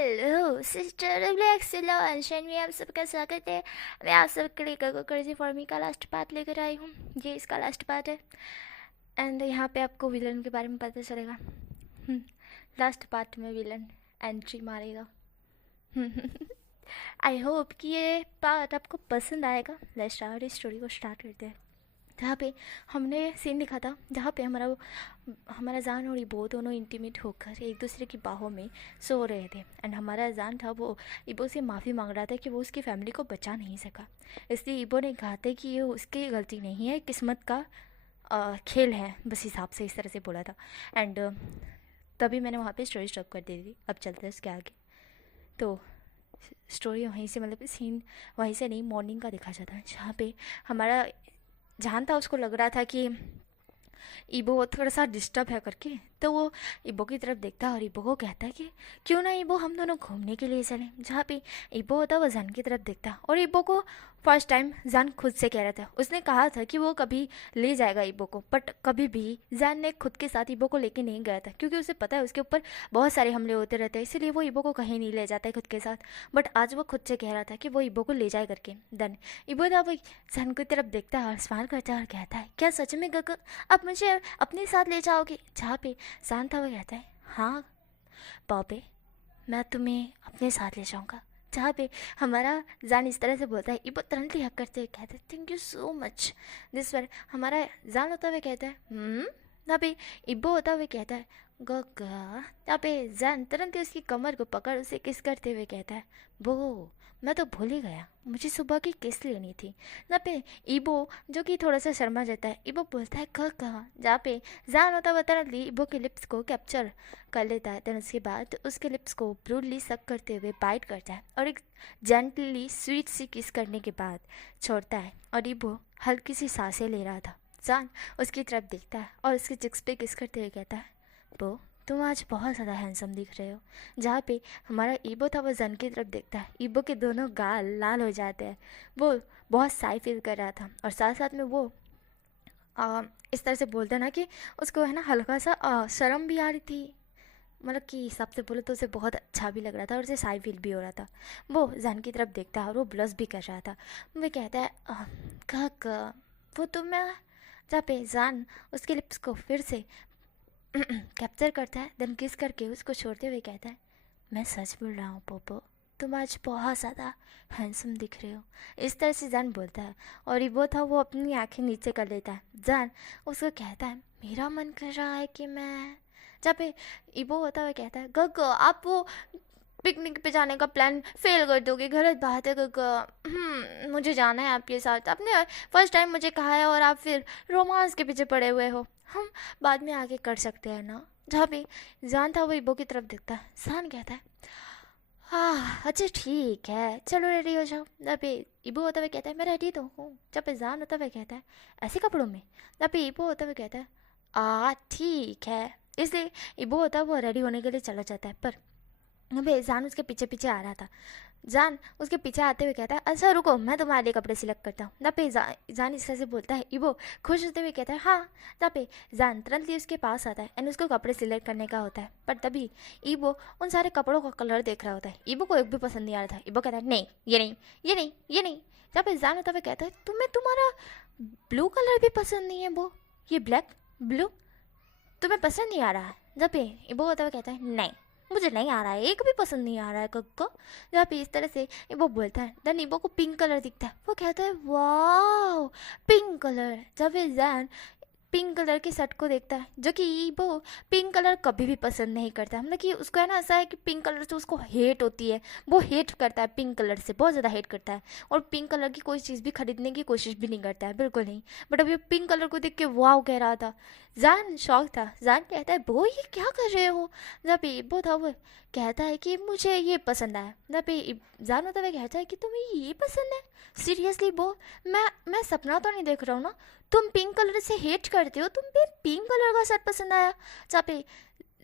Hello sister relax लॉन्शन में आप सबका स्वागत है। मैं आप सबके लिए गगो क्रेजी फॉर मी का लास्ट पार्ट लेकर आई हूँ। ये इसका लास्ट पार्ट है एंड यहाँ पे आपको विलन के बारे में पता चलेगा। लास्ट पार्ट में विलन एंट्री मारेगा। आई होप कि ये पार्ट आपको पसंद आएगा। लेट्स स्टार्ट इस स्टोरी को स्टार्ट करते हैं। जहाँ पे हमने सीन दिखा था जहाँ पे हमारा जान और इबो दोनों इंटीमेट होकर एक दूसरे की बाहों में सो रहे थे एंड हमारा जान था वो इबो से माफ़ी मांग रहा था कि वो उसकी फैमिली को बचा नहीं सका। इसलिए इबो ने कहा था कि ये उसकी गलती नहीं है, किस्मत का खेल है, बस हिसाब से इस तरह से बोला था। एंड तभी मैंने वहाँ पे स्टोरी स्टॉप कर दी थी। अब चलते हैं उसके आगे। तो स्टोरी वहीं से, मतलब सीन वहीं से नहीं, मॉर्निंग का दिखा जाता है जहाँ पे हमारा जहाँ था उसको लग रहा था कि इबो थोड़ा सा डिस्टर्ब है करके, तो वो इबो की तरफ देखता है और इबो को कहता है कि क्यों ना इबो हम दोनों घूमने के लिए चलें। जहाँ पे इबो होता वो जान की तरफ देखता और इबो को फर्स्ट टाइम जान खुद से कह रहा था। उसने कहा था कि वो कभी ले जाएगा इबो को, बट कभी भी जान ने खुद के साथ इबो को लेके नहीं गया था क्योंकि उसे पता है उसके ऊपर बहुत सारे हमले होते रहते हैं, इसलिए वो इबो को कहीं नहीं ले जाता है खुद के साथ। बट आज वो खुद से कह रहा था कि वो इबो को ले जाए करके। देन इबो था वो जान की तरफ देखता है और स्माइल करता है और कहता है क्या सच में गग आप मुझे अपने साथ ले जाओगे। जहाँ पे जान था वो कहता है हाँ पापे मैं तुम्हें अपने साथ ले जाऊँगा। जहाँ पे हमारा जान इस तरह से बोलता है, इबो तुरंत ही हक करते हुए कहते हैं thank you so much this पर। हमारा जान होता हुए कहता है यहाँ पे इबो होता हुए कहता है गगा। यहाँ पे जान तुरंत ही उसकी कमर को पकड़ उसे किस करते हुए कहता है वो मैं तो भूल ही गया, मुझे सुबह की किस लेनी थी। यहाँ पे इबो जो कि थोड़ा सा शर्मा जाता है, इबो बोलता है कहा। जहाँ पे जान होता हुआ तुरंत इबो के लिप्स को कैप्चर कर लेता है। देन उसके बाद उसके लिप्स को ब्रूडली सक करते हुए बाइट करता है और एक जेंटली स्वीट सी किस करने के बाद छोड़ता है। और इबो हल्की सी सांसें ले रहा था। जान उसकी तरफ देखता है और उसके चिक्स पे किस करते हुए कहता है बो तुम आज बहुत ज़्यादा हैंडसम दिख रहे हो। जहाँ पे हमारा ईबो था वो जन की तरफ देखता है, ईबो के दोनों गाल लाल हो जाते हैं। वो बहुत साई फील कर रहा था और साथ साथ में वो इस तरह से बोलता ना कि उसको है ना हल्का सा शर्म भी आ रही थी, मतलब कि हिसाब से बोले तो उसे बहुत अच्छा भी लग रहा था और उसे साई फील भी हो रहा था। वो जान की तरफ देखता है और वो ब्लश भी कर रहा था। वो कहता है कह वो तुम मैं। जहाँ पे जान उसके लिप्स को फिर से कैप्चर करता है, देन किस करके उसको छोड़ते हुए कहता है मैं सच बोल रहा हूँ पोपो, तुम आज बहुत ज़्यादा हैंडसम दिख रहे हो। इस तरह से जान बोलता है और इबो था वो अपनी आंखें नीचे कर लेता है। जान उसको कहता है मेरा मन कर रहा है कि मैं। जब पे इबो होता हुआ कहता है गग आप वो पिकनिक पे जाने का प्लान फेल कर दोगे, गलत बात है गग। मुझे जाना है आपके साथ, आपने फर्स्ट टाइम मुझे कहा है और आप फिर रोमांस के पीछे पड़े हुए हो, हम बाद में आगे कर सकते हैं ना। जहाँ भी जान था वो इबो की तरफ देखता है। जान कहता है हाँ अच्छा ठीक है चलो रेडी हो जाओ। जहाँ पे इबो होता हुआ कहता है मैं रेडी तो हूँ। जब पे जान होता हुआ कहता है ऐसे कपड़ों में। जहाँ पे इबो होता हुआ कहता है ठीक है। इसलिए इबो होता है वो रेडी होने के लिए चला जाता है, पर अबे जान उसके पीछे पीछे आ रहा था। जान उसके पीछे आते हुए कहता है अच्छा रुको मैं तुम्हारे लिए कपड़े सिलेक्ट करता हूँ। जहाँ पे जान इस तरह से बोलता है, इबो खुश होते हुए कहता है हाँ। जहाँ पे जान तुरंत ही उसके पास आता है एंड उसको कपड़े सिलेक्ट करने का होता है, पर तभी इबो उन सारे कपड़ों का कलर देख रहा होता है। इबो को एक भी पसंद नहीं आ रहा था। इबो कहता है नहीं ये नहीं ये नहीं ये नहीं। जहाँ पे जान होता हुआ कहता है तुम्हें तुम्हारा ब्लू कलर भी पसंद नहीं है, वो ये ब्लैक ब्लू तुम्हें पसंद नहीं आ रहा है। जहाँ पे इबो होता हुआ कहता है नहीं मुझे नहीं आ रहा है, एक भी पसंद नहीं आ रहा है को। जहाँ पे इस तरह से इबो बोलता है, देन इबो को पिंक कलर दिखता है। वो कहता है वाह पिंक कलर। जब ये जैन पिंक कलर के शर्ट को देखता है, जो कि इबो पिंक कलर कभी भी पसंद नहीं करता, मतलब कि उसको है ना ऐसा है कि पिंक कलर से उसको हेट होती है, वो हेट करता है पिंक कलर से, बहुत ज़्यादा हेट करता है और पिंक कलर की कोई चीज़ भी खरीदने की कोशिश भी नहीं करता है, बिल्कुल नहीं। बट अभी पिंक कलर को देख के वाव कह रहा था। जान शौक था। जान कहता है वो ये क्या कर रहे हो। जब इबो था वो कहता है कि मुझे ये पसंद आया। जब जान होता है कहता है कि तुम्हें ये पसंद है, सीरियसली वो मैं सपना तो नहीं देख रहा हूँ ना, तुम पिंक कलर से हेट करते हो, तुम्हें पिंक कलर का शर्ट पसंद आया। जहाँ पे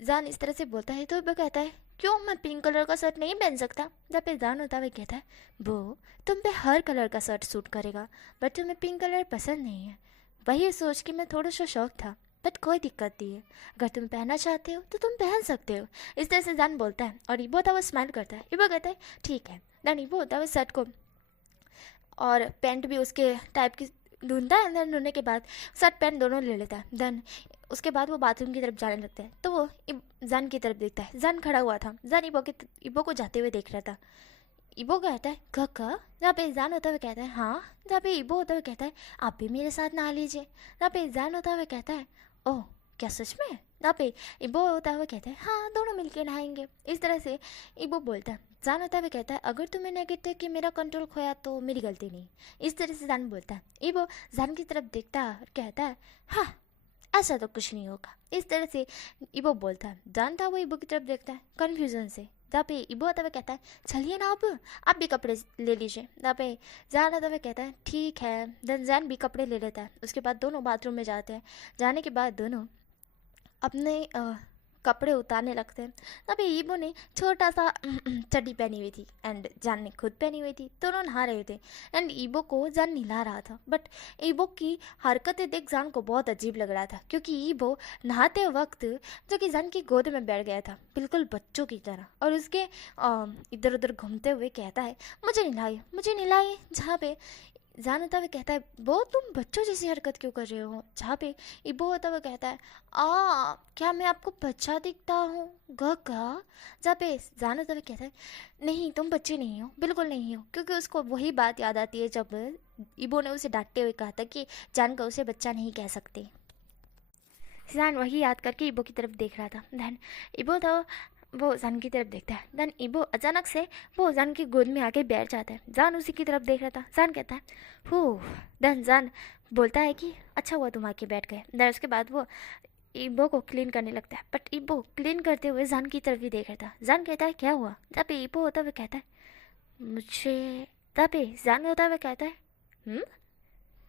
जान इस तरह से बोलता है तो वो कहता है क्यों मैं पिंक कलर का शर्ट नहीं पहन सकता। जहाँ पे जान होता है कहता है वो तुम पे हर कलर का शर्ट सूट करेगा, बट तुम्हें पिंक कलर पसंद नहीं है। वही सोच के मैं थोड़ा सा शौक था, बट कोई दिक्कत नहीं है, अगर तुम पहनना चाहते हो तो तुम पहन सकते हो। इस तरह से जान बोलता है और ईबो होता है वो स्माइल करता है। ईबो कहता है ठीक है। देन ईबो होता है वो शर्ट को और पैंट भी उसके टाइप की ढूंढता है। देन ढूंढने के बाद शर्ट पैंट दोनों ले लेता है। देन उसके बाद वो बाथरूम की तरफ जाने लगता है तो वो जान की तरफ देखता है। जान खड़ा हुआ था। जान ईबो को जाते हुए देख रहा था। ईबो कहता है कक्का, जहाँ पे जान होता हुआ कहता है हाँ। जहाँ पे ईबो होता हुआ कहता है आप भी मेरे साथ नहा लीजिए। जहाँ पे जान होता हुआ कहता है ओह क्या सच में। जहाँ पे ईबो होता हुआ कहता है हाँ दोनों मिलके नहाएंगे। इस तरह से ईबो बोलता है। जान होता हुआ कहता है अगर तुम्हें नेगेटिव कि मेरा कंट्रोल खोया तो मेरी गलती नहीं। इस तरह से जान बोलता है। ईबो जान की तरफ देखता है और कहता है हाँ ऐसा तो कुछ नहीं होगा। इस तरह से ईबो बोलता है। जान था वो ईबो की तरफ देखता है कन्फ्यूजन से। जहाँ पे ईबो आता हुआ कहता है चलिए ना अब आप भी कपड़े ले लीजिए। जहाँ पे जान आता हुआ कहता है ठीक है। देन जान भी कपड़े ले लेता है। उसके बाद दोनों बाथरूम में जाते हैं। जाने के बाद दोनों अपने कपड़े उतारने लगते हैं। तभी ईबो ने छोटा सा चड्डी पहनी हुई थी एंड जान ने खुद पहनी हुई थी। दोनों नहा रहे थे एंड ईबो को जान नहला रहा था। बट ईबो की हरकतें देख जान को बहुत अजीब लग रहा था क्योंकि ईबो नहाते वक्त जो कि जान की गोद में बैठ गया था बिल्कुल बच्चों की तरह और उसके इधर उधर घूमते हुए कहता है मुझे नहलाइए। जहाँ पे जान होता हुआ कहता है वो तुम बच्चों जैसी हरकत क्यों कर रहे हो। जहाँ पे ईबो होता हुआ कहता है क्या मैं आपको बच्चा दिखता हूँ गगा। जहाँ पे जान होता हुआ कहता है नहीं तुम बच्चे नहीं हो, बिल्कुल नहीं हो। क्योंकि उसको वही बात याद आती है जब ईबो ने उसे डांटते हुए कहा था कि जान का उसे बच्चा नहीं कह सकते। जान वही याद करके ईबो की तरफ देख रहा था। देन ईबो था वो जान की तरफ देखता है। देन ईबो अचानक से वो जान की गोद में आके बैठ जाता है। जान उसी की तरफ देख रहा था। जान कहता है हू। देन जान बोलता है कि अच्छा हुआ तुम आके बैठ गए। देन उसके बाद वो ईबो को क्लीन करने लगता है। बट ईबो क्लीन करते हुए जान की तरफ ही देख रहा था। जान कहता है क्या हुआ। जब पे ईबो होता हुआ कहता है मुझे। तब पे जान होता हुआ कहता है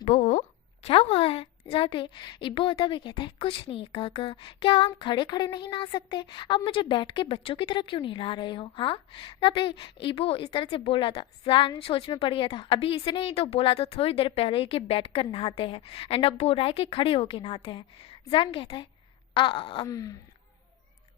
वो क्या हुआ है। जहाँ पे ईबो होता हुआ कहता है कुछ नहीं काका, क्या हम खड़े खड़े नहीं नहा सकते। अब मुझे बैठ के बच्चों की तरह क्यों नहला रहे हो। हाँ जहाँ पे ईबो इस तरह से बोल रहा था। जान सोच में पड़ गया था अभी इसने ही तो बोला तो थोड़ी देर पहले कि बैठ कर नहाते हैं एंड अब बोल रहा है कि खड़े होके नहाते हैं। जान कहता है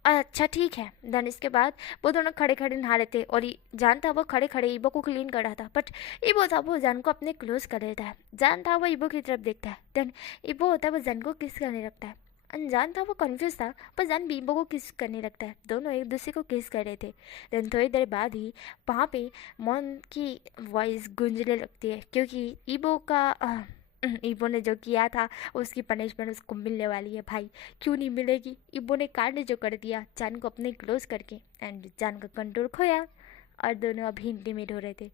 अच्छा ठीक है। देन इसके बाद वो दोनों खड़े खड़े नहा रहे थे और जान था वो खड़े खड़े ईबो को क्लीन कर रहा था। बट ईबो था वो जान को अपने क्लोज कर लेता है। जान था वो ईबो की तरफ देखता है। देन ईबो होता है वो जान को किस करने लगता है। अनजान था वो कंफ्यूज था पर जान भी ईबो को किस करने लगता है। दोनों एक दूसरे को किस कर रहे थे। देन थोड़ी देर बाद ही वहाँ पे मॉन की वॉइस गूंजने लगती है क्योंकि ईबो ने जो किया था उसकी पनिशमेंट उसको मिलने वाली है। भाई क्यों नहीं मिलेगी। ईबो ने कांड जो कर दिया जान को अपने क्लोज करके एंड जान का कंट्रोल खोया और दोनों अभी इंटीमेट हो रहे थे।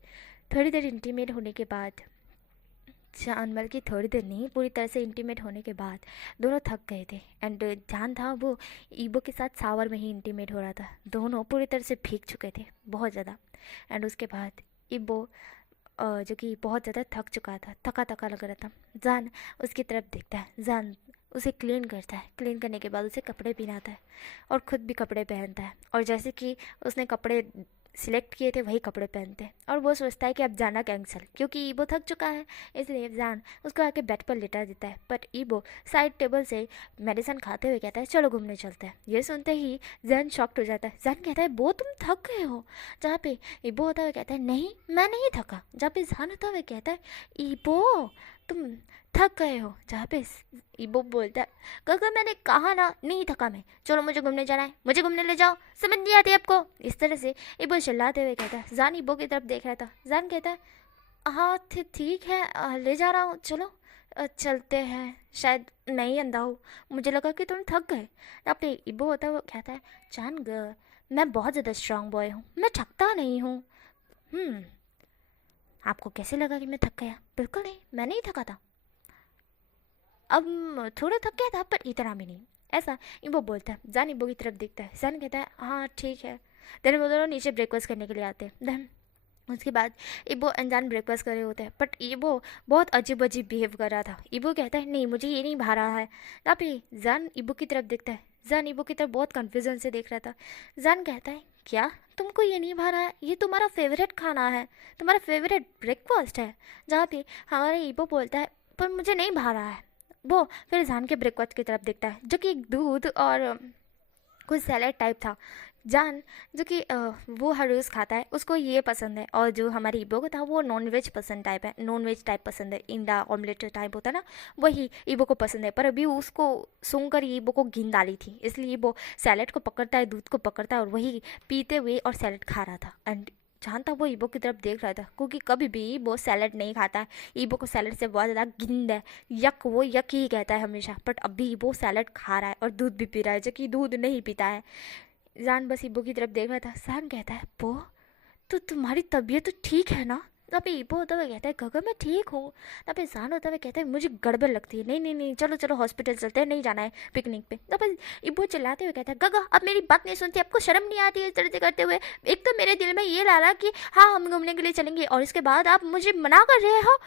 थोड़ी देर इंटीमेट होने के बाद जान बल्कि थोड़ी देर नहीं पूरी तरह से इंटीमेट होने के बाद दोनों थक गए थे एंड जान था वो ईबो के साथ शावर में ही इंटीमेट हो रहा था। दोनों पूरी तरह से भीग चुके थे बहुत ज़्यादा एंड उसके बाद ईबो जो कि बहुत ज़्यादा थक चुका था, थका थका लग रहा था। जान उसकी तरफ देखता है। जान उसे क्लीन करता है। क्लीन करने के बाद उसे कपड़े पहनाता है और ख़ुद भी कपड़े पहनता है और जैसे कि उसने कपड़े सिलेक्ट किए थे वही कपड़े पहनते हैं और वो सोचता है कि अब जाना कैंसिल क्योंकि ईबो थक चुका है। इसलिए जान उसको आके बेड पर लिटा देता है। बट ईबो साइड टेबल से मेडिसिन खाते हुए कहता है चलो घूमने चलते हैं। ये सुनते ही जान शॉक्ड हो जाता है। जान कहता है वो तुम थक गए हो। जहाँ पे ईबो होता हुआ कहता है नहीं मैं नहीं थका। जहाँ पे जान होता हुआ कहता है ईबो तुम थक गए हो। जहाँ पे ईबो बोलता है काका मैंने कहा ना नहीं थका मैं, चलो मुझे घूमने जाना है, मुझे घूमने ले जाओ, समझ नहीं आती आपको। इस तरह से ईबो चिल्लाते हुए कहता है। जान ईबो की तरफ देख रहा था। जान कहता है हाँ ठीक है ले जा रहा हूँ चलो चलते हैं, शायद मैं ही अंधा हूँ, मुझे लगा कि तुम थक गए। यहाँ पे ईबो होता है वो कहता है जान मैं बहुत ज़्यादा स्ट्रांग बॉय हूँ, मैं थकता नहीं हूँ। आपको कैसे लगा कि मैं थक गया। बिल्कुल नहीं मैं नहीं थका था, अब थोड़ा थक गया था पर इतना भी नहीं। ऐसा ईबो बोलता है। जान ईबो की तरफ देखता है। जान कहता है हाँ ठीक है। देन वो दोनों नीचे ब्रेकफास्ट करने के लिए आते हैं। देन उसके बाद ईबो अनजान ब्रेकफास्ट कर रहे होते हैं बट ईबो बहुत अजीब अजीब बिहेव कर रहा था। ईबो कहता है नहीं मुझे ये नहीं भा रहा है। तब ही जान ईबो की तरफ देखता है। जान ईबो की तरफ बहुत कन्फ्यूजन से देख रहा था। जान कहता है क्या तुमको ये नहीं भा रहा है, ये तुम्हारा फेवरेट खाना है, तुम्हारा फेवरेट ब्रेकफास्ट है। जहाँ पे हमारा ईबो बोलता है पर मुझे नहीं भा रहा है। वो फिर जान के ब्रेकफास्ट की तरफ देखता है जो कि एक दूध और कुछ सैलेड टाइप था। जान जो कि वो हर रोज़ खाता है, उसको ये पसंद है। और जो हमारी ईबो को था वो नॉन वेज पसंद टाइप है, नॉन वेज टाइप पसंद है, इंडा ऑमलेट टाइप होता है ना, वही ईबो को पसंद है। पर अभी उसको सूंघकर ईबो को घिन डाली थी, इसलिए वो सैलेड को पकड़ता है, दूध को पकड़ता है और वही पीते हुए और सैलेड खा रहा था। एंड जहाँ था वो ईबो की तरफ देख रहा था, क्योंकि कभी भी वो सैलेड नहीं खाता है। ईबो को सैलेड से बहुत ज़्यादा घिन है, यक, वो यक ही कहता है हमेशा। बट अभी वो सैलेड खा रहा है और दूध भी पी रहा है, जो कि दूध नहीं पीता है। जान बस ईबो की तरफ देख रहा था। जान कहता है, वो तो तुम्हारी तबीयत तो ठीक है ना? तब पे ईबो होता हुआ कहता है, गगा मैं ठीक हूँ। तब पे जान होता हुआ कहता है, मुझे गड़बड़ लगती है, नहीं नहीं नहीं, चलो चलो हॉस्पिटल चलते हैं, नहीं जाना है पिकनिक पे। तब पे ईबो चिल्लाते हुए कहता है, गगा अब मेरी बात नहीं सुनती, आपको शर्म नहीं आती है इस तरह से करते हुए? एक तो मेरे दिल में ये ला रहा कि हाँ हम घूमने के लिए चलेंगे, और इसके बाद आप मुझे मना कर रहे हो।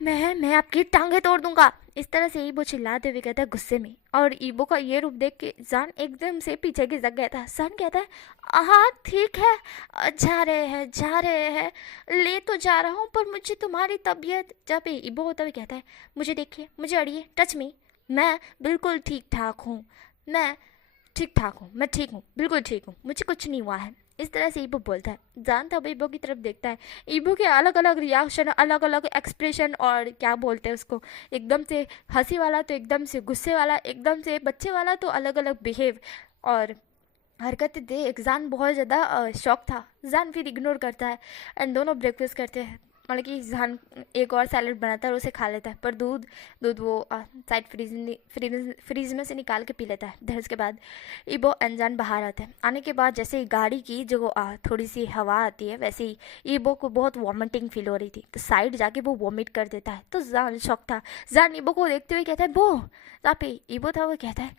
मैं आपकी टांगे तोड़ दूंगा। इस तरह से ईबो चिल्लाते हुए कहता है गुस्से में। और ईबो का ये रूप देख के जान एकदम से पीछे खिसक गया था। जान कहता है, हाँ ठीक है, जा रहे हैं, ले तो जा रहा हूँ, पर मुझे तुम्हारी तबीयत। जब ईबो होता हुआ कहता है, मुझे देखिए, मुझे अड़िए, टच मी, मैं बिल्कुल ठीक ठाक हूँ, मैं ठीक ठाक हूँ, मैं ठीक हूँ, बिल्कुल ठीक हूँ, मुझे कुछ नहीं हुआ है। इस तरह से ईबो बोलता है। जान तब ईबो की तरफ देखता है। ईबो के अलग अलग रिएक्शन, अलग अलग एक्सप्रेशन, और क्या बोलते हैं उसको, एकदम से हंसी वाला तो एकदम से गुस्से वाला, एकदम से बच्चे वाला तो अलग अलग बिहेव और हरकतें देख जान बहुत ज़्यादा शौक था। जान फिर इग्नोर करता है एंड दोनों ब्रेकफास्ट करते हैं। मतलब कि जान एक और सैलेड बनाता है और उसे खा लेता है, पर दूध दूध वो साइड फ्रीज में से निकाल के पी लेता है। फिर उसके बाद ईबो एंड जान बाहर आते हैं। आने के बाद जैसे ही गाड़ी की जो थोड़ी सी हवा आती है, वैसे ही ईबो को बहुत वॉमिटिंग फील हो रही थी, तो साइड जाके वो वॉमिट कर देता है। तो जान शौक था। जान ईबो को देखते हुए कहता है, वो तापे ईबो था वो कहता है,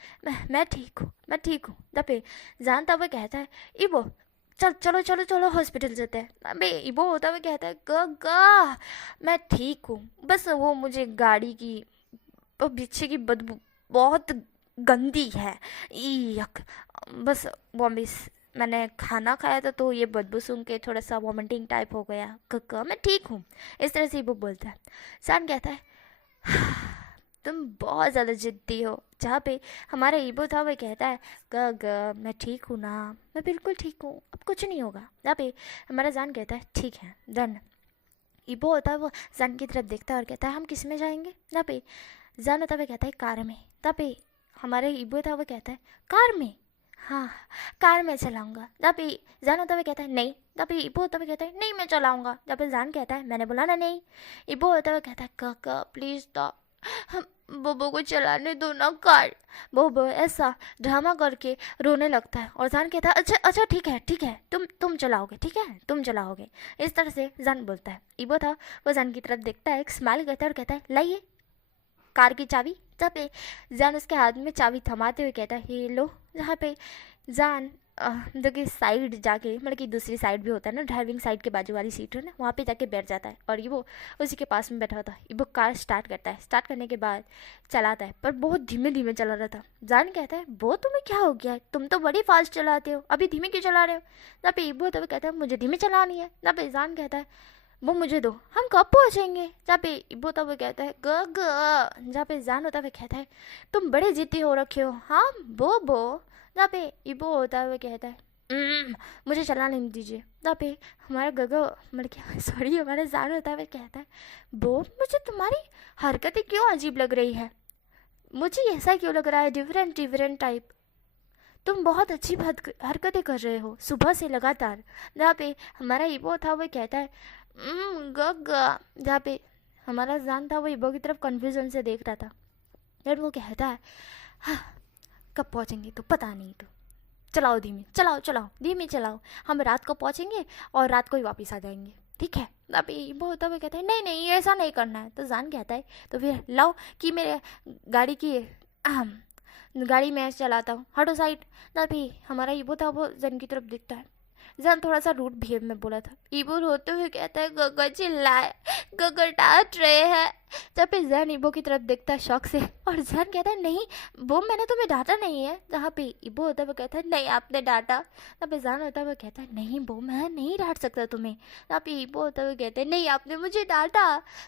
मैं ठीक हूँ, मैं ठीक हूँ। तापे जान था वो कहता है, ईबो चलो चलो चलो हॉस्पिटल चलते हैं। अबे ईबो होता हुआ कहता है, गगा मैं ठीक हूँ, बस वो मुझे गाड़ी की पीछे की बदबू बहुत गंदी है, यक, बस वो मिस मैंने खाना खाया था तो ये बदबू सूंघ के थोड़ा सा वॉमिटिंग टाइप हो गया, गगा मैं ठीक हूँ। इस तरह से ईबो बोलता है। सान कहता है, तुम बहुत ज़्यादा जिद्दी हो। जहाँ पे हमारा ईबो था वो कहता है, ग मैं ठीक हूँ ना, मैं बिल्कुल ठीक हूँ, अब कुछ नहीं होगा। जहाँ पे हमारा जान कहता है, ठीक है डन। ईबो होता है वो जान की तरफ देखता है और कहता है, हम किस में जाएंगे? जहाँ पे जान होता है कहता है, कार में। जहाँ पे हमारे ईबो था वो कहता है, कार में? हाँ कार में चलाऊंगा। जहाँ पे जान होता हुआ कहता है, नहीं। जहाँ पे ईबो होता हुआ कहता है, नहीं मैं चलाऊंगा। जहाँ पे जान कहता है, मैंने बोला ना नहीं। ईबो होता हुआ कहता है, काका प्लीज स्टॉप, हम बोबो को चलाने दो ना कार। बोबो ऐसा ड्रामा करके रोने लगता है और जान कहता है, अच्छा अच्छा ठीक है, तुम चलाओगे, ठीक है तुम चलाओगे। इस तरह से जान बोलता है। ईबो था वो जान की तरफ देखता है, एक स्माइल करता है और कहता है, लाइए कार की चाबी। जहाँ पे जान उसके हाथ में चाबी थमाते हुए कहता है, ये लो। जहाँ पे जान जो कि साइड जाके, मतलब कि दूसरी साइड भी होता है ना, ड्राइविंग साइड के बाजू वाली सीट है ना, वहाँ पे जाके बैठ जाता है और ये वो उसी के पास में बैठा होता है। ये वो कार स्टार्ट करता है। स्टार्ट करने के बाद चलाता है, पर बहुत धीमे धीमे चला रहा था। जान कहता है, वो तुम्हें क्या हो गया है, तुम तो बड़ी फास्ट चलाते हो, अभी धीमे क्यों चला रहे हो? जहाँ पे ईबो तो कहता है, मुझे धीमे चलानी है। जहाँ पे जान कहता है, वो मुझे दो, हम कब पहुँचेंगे? जहाँ पे ईबो होता हुआ कहता है, ग। जहाँ पे जान होता हुआ कहता है, तुम बड़े जिद्दी हो रखे हो, हाँ बो। जहाँ पे ईबो होता हुआ कहता है, मुझे चलाने नहीं दीजिए। जहाँ पे हमारा गगो, मतलब क्या सॉरी, हमारा जान होता हुआ कहता है, वो मुझे तुम्हारी हरकतें क्यों अजीब लग रही है, मुझे ऐसा क्यों लग रहा है, डिफरेंट टाइप, तुम बहुत अच्छी हरकतें कर रहे हो सुबह से लगातार। जहाँ पे हमारा ईबो था वो कहता है, गगा। जहाँ पे हमारा जान था वो ईबो की तरफ कन्फ्यूजन से देख रहा था। फिर वो कहता है, हाँ कब पहुँचेंगे तो पता नहीं, तो चलाओ धीमे, चलाओ धीमे चलाओ, हम रात को पहुँचेंगे और रात को ही वापस आ जाएंगे, ठीक है? अभी वो होता हुआ कहता है, नहीं नहीं ऐसा नहीं करना है। तो जान कहता है, तो फिर लाओ कि मेरे गाड़ी में चलाता हूँ, हटो साइड। तभी हमारा ईबो था वो जन की तरफ दिखता है। जन थोड़ा सा रूड बिहेव में बोला था। ईबो रोते हुए कहता है, गगा चिल्लाए, गगा डांट रहे हैं। जब पे जन ईबो की तरफ देखता है शौक से, और जन कहता है, नहीं वो मैंने तुम्हें डांटा नहीं है। जहाँ पे ईबो होता हुआ कहता है, नहीं आपने डांटा। तब पे जन होता हुआ कहता है, नहीं वो मैं नहीं डांट सकता तुम्हें। जहाँ पे ईबो होता हुआ कहता है, नहीं आपने मुझे डांटा।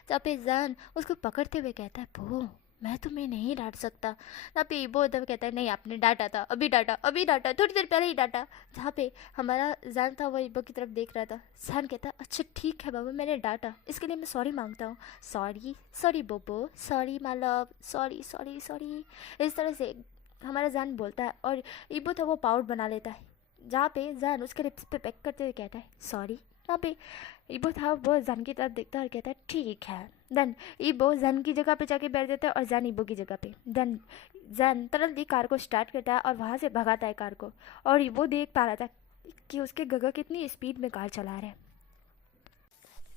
जहाँ पे जन उसको पकड़ते हुए कहता है, वो मैं तुम्हें नहीं डांट सकता। जहाँ पे ईबो तब कहता है नहीं आपने डांटा था, अभी डांटा, अभी डांटा, थोड़ी देर पहले ही डांटा। जहाँ पे हमारा जान था वो ईबो की तरफ देख रहा था। जान कहता अच्छा ठीक है बाबा, मैंने डांटा, इसके लिए मैं सॉरी मांगता हूँ। सॉरी सॉरी बोबो, sorry my love, sorry sorry sorry, इस तरह से हमारा जान बोलता है। और ईबो था वो पाउडर बना लेता है। जहाँ पे जान उसके लिप्स पे पैक करते हुए कहता है सॉरी। यहाँ पे ईबो था वो जान की तरफ देखता है और कहता है ठीक है। देन ईबो जैन की जगह पे जाके बैठ जाता है और जैन ईबो की जगह पे। देन जैन तुरंत ही कार को स्टार्ट करता है और वहाँ से भगाता है कार को। और ईबो देख पा रहा था कि उसके गगा कितनी स्पीड में कार चला रहा है।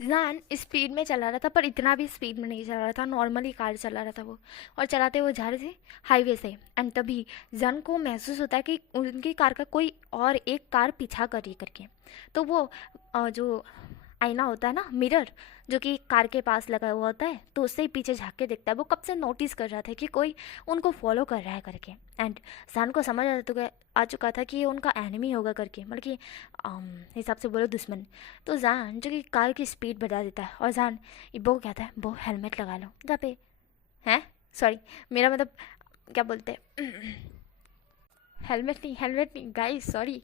जैन स्पीड में चला रहा था पर इतना भी स्पीड में नहीं चला रहा था, नॉर्मली कार चला रहा था वो। और चलाते हुए जा रहे थे हाईवे से। एंड तभी जैन को महसूस होता है कि उनकी कार का कोई और एक कार पीछा कर रही करके। तो वो जो आईना होता है ना, मिरर, जो कि कार के पास लगा हुआ होता है, तो उससे ही पीछे झांक के देखता है। वो कब से नोटिस कर रहा था कि कोई उनको फॉलो कर रहा है करके। एंड जान को समझ आ चुका था कि ये उनका एनिमी होगा करके, मतलब कि हिसाब से बोलो दुश्मन। तो जान जो कि कार की स्पीड बढ़ा देता है और जान वो कहता है वो हेलमेट लगा लो। जहाँ पे हैं, सॉरी मेरा मतलब क्या बोलते हैं हेलमेट नहीं गाइस, सॉरी,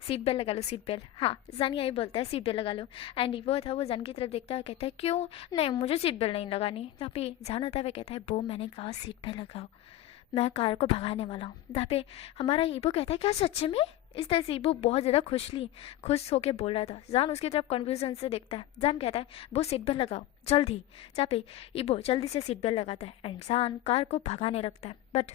सीट बेल्ट लगा लो, सीट बेल्ट। हाँ जान यही बोलता है सीट बेल्ट लगा लो। एंड वो था वो जान की तरफ देखता है, कहता है क्यों नहीं, मुझे सीट बेल्ट नहीं लगानी। जहाँ पे जान होता है वह कहता है वो मैंने कहा सीट बेल्ट लगाओ, मैं कार को भगाने वाला हूँ। जहाँ पे हमारा ईबो कहता है क्या सच में। इस तरह से ईबो बहुत ज़्यादा खुश होके बोल रहा था। जान उसकी तरफ कन्फ्यूजन से देखता है। जान कहता है वो सीट बेल्ट लगाओ जल्दी। जहाँ पे ईबो जल्दी से सीट बेल्ट लगाता है एंड जान कार को भगाने लगता है। बट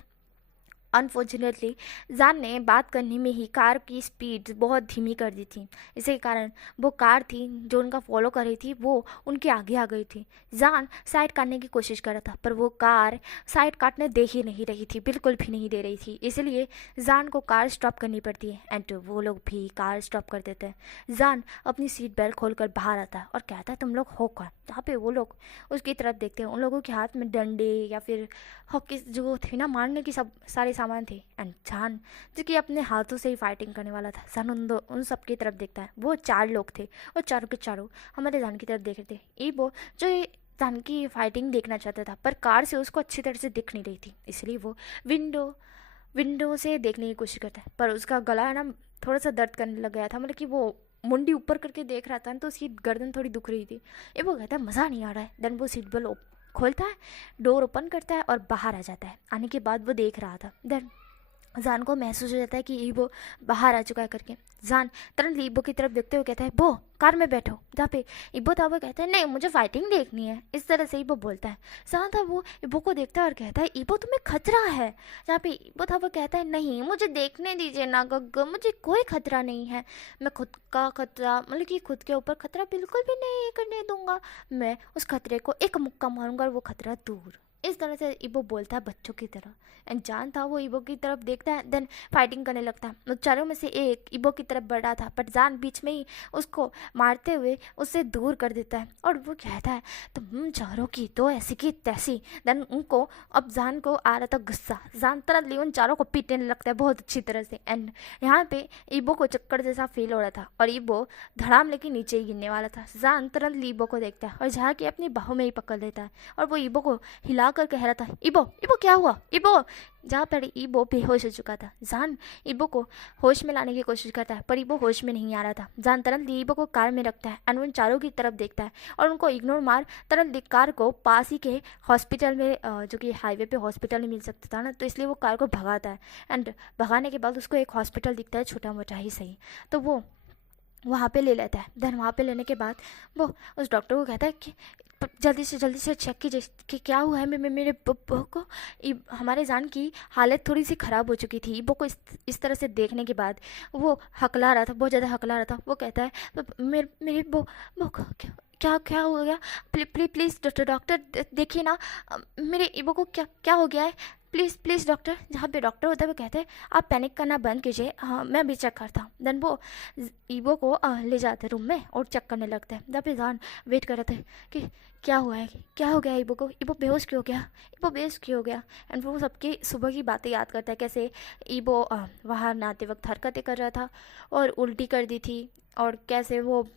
अनफॉर्चुनेटली जान ने बात करने में ही कार की स्पीड बहुत धीमी कर दी थी। इसी कारण वो कार थी जो उनका फॉलो कर रही थी वो उनके आगे आ गई थी। जान साइड काटने की कोशिश कर रहा था पर वो कार साइड काटने दे ही नहीं रही थी, बिल्कुल भी नहीं दे रही थी। इसलिए जान को कार स्टॉप करनी पड़ती है एंड वो लोग भी कार स्टॉप कर देते हैं। जान अपनी सीट बेल्ट खोल कर बाहर आता है और कहता है तुम लोग हो कौन। जहाँ पे वो लोग उसकी तरफ देखते हैं, उन लोगों के हाथ में डंडे या फिर हॉकी जो थे ना मारने की सब सारे सामान थे। एंड जान जो कि अपने हाथों से ही फाइटिंग करने वाला था। जान उन सब की तरफ देखता है। वो 4 लोग थे और चारों के चारों हमारे जान की तरफ देख रहे थे। ईबो जो जान की फाइटिंग देखना चाहता था पर कार से उसको अच्छी तरह से दिख नहीं रही थी, इसलिए वो विंडो से देखने की कोशिश करता है। पर उसका गला है ना थोड़ा सा दर्द करने लग गया था, मतलब कि वो मुंडी ऊपर करके देख रहा था तो उसकी गर्दन थोड़ी दुख रही थी। ये वो कहता है मज़ा नहीं आ रहा है। देन वो सीट बेल्ट खोलता है, डोर ओपन करता है और बाहर आ जाता है। आने के बाद वो देख रहा था। देन जान को महसूस हो जाता है कि ईबो बाहर आ चुका है करके। जान तुरंत ईबो की तरफ देखते हुए कहता है वो कार में बैठो। जहाँ पे ईबो था वो कहता है नहीं मुझे फाइटिंग देखनी है, इस तरह से ईबो बोलता है। जान था वो ईबो को देखता है और कहता है ईबो तुम्हें खतरा है। जहाँ पे ईबो था वो कहता है नहीं मुझे देखने दीजिए ना गग्गो, मुझे कोई खतरा नहीं है, मैं खुद का खतरा मतलब कि खुद के ऊपर खतरा बिल्कुल भी नहीं करने दूंगा, मैं उस खतरे को एक मुक्का मारूंगा और वो खतरा दूर। इस तरह से ईबो बोलता है बच्चों की तरह। एंड जान था वो ईबो की तरफ देखता है, देन फाइटिंग करने लगता है। उन चारों में से एक ईबो की तरफ बढ़ा था बट जान बीच में ही उसको मारते हुए उससे दूर कर देता है और वो कहता है तुम चारों की तो ऐसी की तैसी। देन उनको अब जान को आ रहा था गुस्सा। जान तुरंत उन चारों को पीटने लगता है बहुत अच्छी तरह से। एंड यहाँ पे ईबो को चक्कर जैसा फील हो रहा था और ईबो धड़ाम लेके नीचे ही गिरने वाला था। जान तुरंत ईबो को देखता है और जहाँ के अपनी बाहों में ही पकड़ लेता है और वो ईबो को हिला कर कह रहा था ईबो ईबो क्या हुआ ईबो। जहाँ पर ईबो बेहोश हो चुका था। जान ईबो को होश में लाने की कोशिश करता है पर ईबो होश में नहीं आ रहा था। जान तुरंत ईबो को कार में रखता है एंड उन चारों की तरफ देखता है और उनको इग्नोर मार तुरंत कार को पास ही के हॉस्पिटल में जो कि हाईवे पे हॉस्पिटल में मिल सकता था ना, तो इसलिए वो कार को भगाता है। एंड भगाने के बाद उसको एक हॉस्पिटल दिखता है छोटा मोटा ही सही, तो वो वहाँ पे ले लेता है। देन वहाँ पे लेने के बाद वो उस डॉक्टर को कहता है कि जल्दी से चेक कीजिए कि क्या हुआ है मेरे बब्बो को। हमारे जान की हालत थोड़ी सी ख़राब हो चुकी थी। ईबो को इस तरह से देखने के बाद वो हकला रहा था, बहुत ज़्यादा हकला रहा था। वो कहता है मेरे बो को क्या हो गया, प्लीज़ डॉक्टर देखिए ना मेरे ईबो को क्या हो गया है, प्लीज़ डॉक्टर। जहाँ पे डॉक्टर होता है वो कहते हैं आप पैनिक करना बंद कीजिए, हाँ मैं अभी चेक करता हूँ। देन वो ईबो को ले जाते रूम में और चेक करने लगते हैं। जहाँ पे जान वेट कर रहे थे कि क्या हुआ है, क्या हो गया ईबो को, ईबो बेहोश क्यों हो गया, ईबो बेहोश क्यों हो गया। एंड वो सबकी सुबह की बातें याद करता है, कैसे ईबो वहाँ नहाते वक्त हरकतें कर रहा था और उल्टी कर दी थी और कैसे वो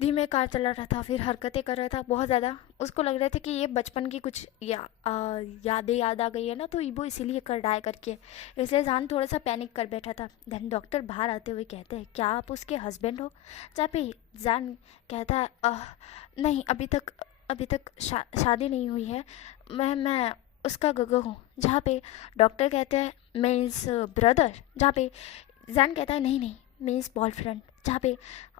धीमे कार चला रहा था, फिर हरकतें कर रहा था बहुत ज़्यादा। उसको लग रहा था कि ये बचपन की कुछ यादें याद आ गई है ना, तो वो इसीलिए कर रहा है करके। इसलिए जान थोड़ा सा पैनिक कर बैठा था। धन डॉक्टर बाहर आते हुए कहते हैं, क्या आप उसके हस्बैंड हो? जहाँ पे जान कहता है, नहीं, अभी तक शादी नहीं हुई है, मैं उसका गगो हूँ। जहाँ पे डॉक्टर कहते हैं, मीन्स ब्रदर। जहाँ पे जान कहता है, नहीं नहीं, मीन्स बॉयफ्रेंड। जहाँ पे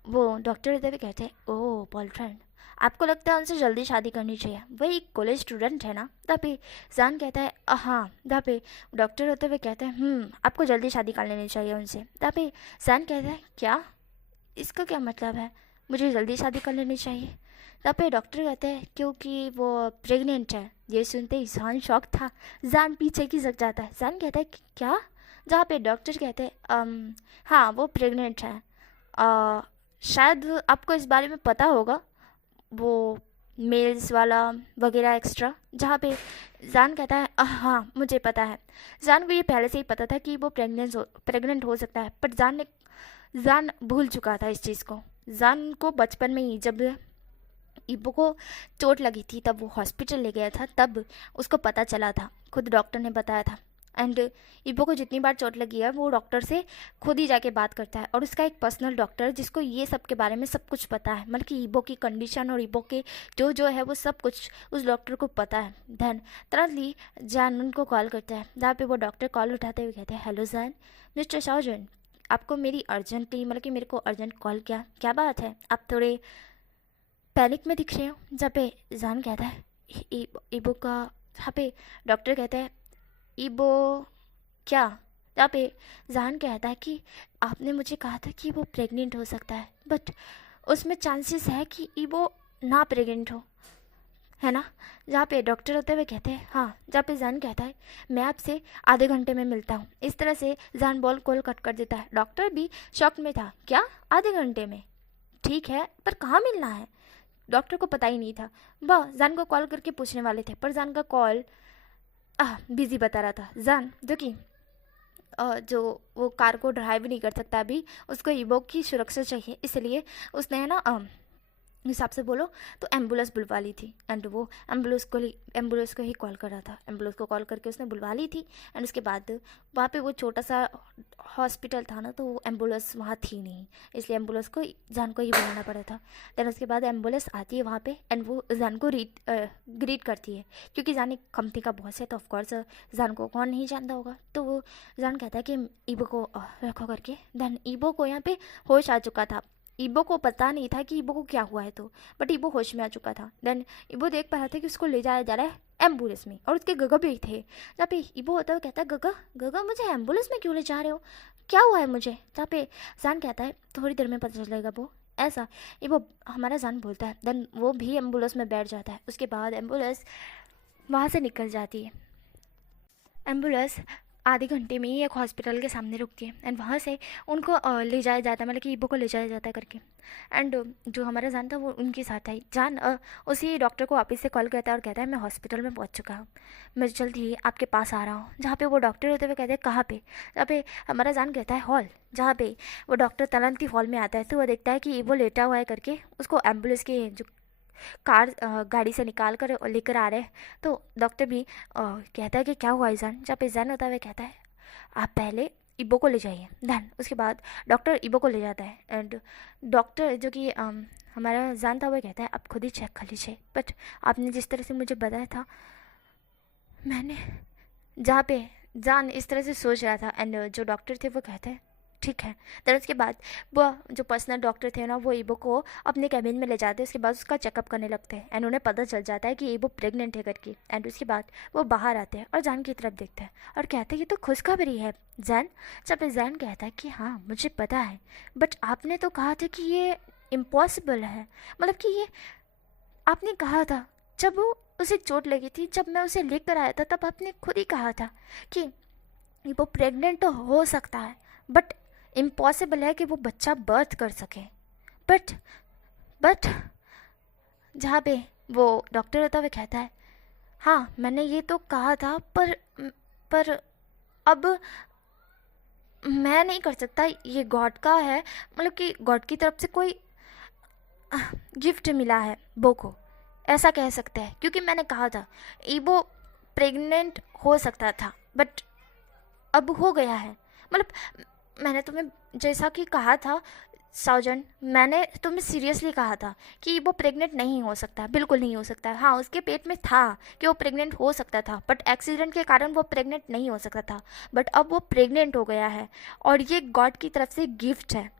वो डॉक्टर होते हुए कहते हैं, ओह बॉयफ्रेंड, आपको लगता है उनसे जल्दी शादी करनी चाहिए, वही कॉलेज स्टूडेंट है ना? तभी जान कहता है, हाँ। तभी डॉक्टर होते हुए कहते हैं, आपको जल्दी शादी कर लेनी चाहिए उनसे। तभी जान कहता है, क्या? इसका क्या मतलब है, मुझे जल्दी शादी कर लेनी चाहिए? तब पे डॉक्टर कहते हैं, क्योंकि वो प्रेग्नेंट है। ये सुनते ही जान शॉक था। जान पीछे की सक जाता है। जान कहता है, क्या? जहाँ पे डॉक्टर कहते हैं, हाँ वो प्रेग्नेंट है। शायद आपको इस बारे में पता होगा, वो मेल्स वाला वगैरह एक्स्ट्रा। जहाँ पे जान कहता है, हाँ मुझे पता है। जान को ये पहले से ही पता था कि वो प्रेग्नेंट हो सकता है, पर जान भूल चुका था इस चीज़ को। जान को बचपन में ही जब इबो को चोट लगी थी तब वो हॉस्पिटल ले गया था, तब उसको पता चला था, खुद डॉक्टर ने बताया था। एंड इबो को जितनी बार चोट लगी है वो डॉक्टर से खुद ही जाके बात करता है, और उसका एक पर्सनल डॉक्टर जिसको ये सब के बारे में सब कुछ पता है, मतलब कि इबो की कंडीशन और इबो के जो है वो सब कुछ उस डॉक्टर को पता है। देन तुरंतली जान उनको कॉल करता है, जहाँ पे वो डॉक्टर कॉल उठाते हुए कहते हैं, हेलो जान, मिस्टर शाहजहान, आपको मेरी अर्जेंटली, मतलब कि मेरे को अर्जेंट कॉल किया, क्या बात है? आप थोड़े पैनिक में दिख रहे हो। जहाँ पे जान कहता है, इबो का। जहाँ पे डॉक्टर कहता है, इबो क्या? जहाँ पे जान कहता है कि आपने मुझे कहा था कि वो प्रेग्नेंट हो सकता है, बट उसमें चांसेस है कि इबो ना प्रेग्नेंट हो, है ना? जहाँ पे डॉक्टर होते हुए कहते हैं, हाँ। जहाँ पे जान कहता है, मैं आपसे आधे घंटे में मिलता हूँ। इस तरह से जान बॉल कॉल कट कर देता है। डॉक्टर भी शॉक में था, क्या आधे घंटे में? ठीक है, पर कहाँ मिलना है? डॉक्टर को पता ही नहीं था। वह जान को कॉल करके पूछने वाले थे, पर जान का कॉल बिजी बता रहा था। जान जो कि जो वो कार को ड्राइव नहीं कर सकता अभी, उसको ईबोक की सुरक्षा चाहिए, इसलिए उसने है ना हिसाब से बोलो तो एम्बुलेंस बुलवा ली थी। एंड वो एम्बुलेंस को ही कॉल कर रहा था। एम्बुलेंस को कॉल करके उसने बुलवा ली थी। एंड उसके बाद वहाँ पे वो छोटा सा हॉस्पिटल था ना, तो वो एम्बुलेंस वहाँ थी नहीं, इसलिए एम्बुलेंस को जान को ही बुलाना पड़ा था। देन उसके बाद एम्बुलेंस आती है वहाँ पे, एंड वो जान को ग्रीट करती है, क्योंकि जान एक कंपनी का बॉस है, तो ऑफकोर्स जान को कौन नहीं जानता होगा। तो वो जान कहता है कि ईबो को रखो करके। देन ईबो को यहाँ पे होश आ चुका था। ईबो को पता नहीं था कि ईबो को क्या हुआ है, तो बट ईबो होश में आ चुका था। देन ईबो देख पा रहा था कि उसको ले जाया जा रहा है एम्बुलेंस में, और उसके गगा भी थे। जहाँ पे ईबो होता है कहता है, गगा गगा मुझे एम्बुलेंस में क्यों ले जा रहे हो, क्या हुआ है मुझे? जहाँ पे जान कहता है, थोड़ी देर में पता चलेगा वो, ऐसा ईबो हमारा जान बोलता है। देन वो भी एम्बुलेंस में बैठ जाता है। उसके बाद एम्बुलेंस वहाँ से निकल जाती है। एम्बुलेंस आधे घंटे में ही एक हॉस्पिटल के सामने रुकती है, एंड वहाँ से उनको ले जाया जाता है, मतलब कि ईबो को ले जाया जाता है करके। एंड जो हमारा जान था वो उनके साथ आई। जान उसी डॉक्टर को वापस से कॉल करता है और कहता है, मैं हॉस्पिटल में पहुँच चुका हूँ, मैं जल्द ही आपके पास आ रहा हूँ। जहाँ पे वो डॉक्टर होते हुए कहते हैं, कहाँ पे? जहाँ पे हमारा जान कहता है, हॉल। जहाँ पे वो डॉक्टर तुरंत ही हॉल में आता है, तो वो देखता है कि ईबो लेटा हुआ है करके। उसको एम्बुलेंस के जो गाड़ी से निकाल कर लेकर आ रहे हैं। तो डॉक्टर भी कहता है कि क्या हुआ ईजान? जब ईजान होता है कहता है, आप पहले इबो को ले जाइए। देन उसके बाद डॉक्टर इबो को ले जाता है। एंड डॉक्टर जो कि हमारा जान था वो कहता है, आप खुद ही चेक कर लीजिए, बट आपने जिस तरह से मुझे बताया था, मैंने जहाँ पे जान इस तरह से सोच रहा था। एंड जो डॉक्टर थे वो कहते हैं, ठीक है। देन उसके बाद वो जो पर्सनल डॉक्टर थे ना, वो ईबो को अपने कैबिन में ले जाते हैं। उसके बाद उसका चेकअप करने लगते हैं, एंड उन्हें पता चल जाता है कि ईबो प्रेग्नेंट है करके। एंड उसके बाद वो बाहर आते हैं और जान की तरफ देखते हैं और कहते हैं, ये तो खुशखबरी है जैन। जब जैन कहता है कि हाँ मुझे पता है, बट आपने तो कहा था कि ये इम्पॉसिबल है, मतलब कि ये आपने कहा था जब वो उसे चोट लगी थी, जब मैं उसे लेकर आया था, तब आपने खुद ही कहा था कि वो प्रेग्नेंट तो हो सकता है, बट इम्पॉसिबल है कि वो बच्चा बर्थ कर सके। बट बट जहाँ पे वो डॉक्टर होता है वो कहता है, हाँ मैंने ये तो कहा था, पर अब मैं नहीं कर सकता, ये गॉड का है, मतलब कि गॉड की तरफ से कोई गिफ्ट मिला है बो को, ऐसा कह सकते हैं, क्योंकि मैंने कहा था ईबो प्रेग्नेंट हो सकता था, बट अब हो गया है। मतलब मैंने तुम्हें जैसा कि कहा था साउजन, मैंने तुम्हें सीरियसली कहा था कि वो प्रेग्नेंट नहीं हो सकता, बिल्कुल नहीं हो सकता। हाँ, उसके पेट में था कि वो प्रेग्नेंट हो सकता था, बट एक्सीडेंट के कारण वो प्रेग्नेंट नहीं हो सकता था। बट अब वो प्रेग्नेंट हो गया है, और ये गॉड की तरफ से गिफ्ट है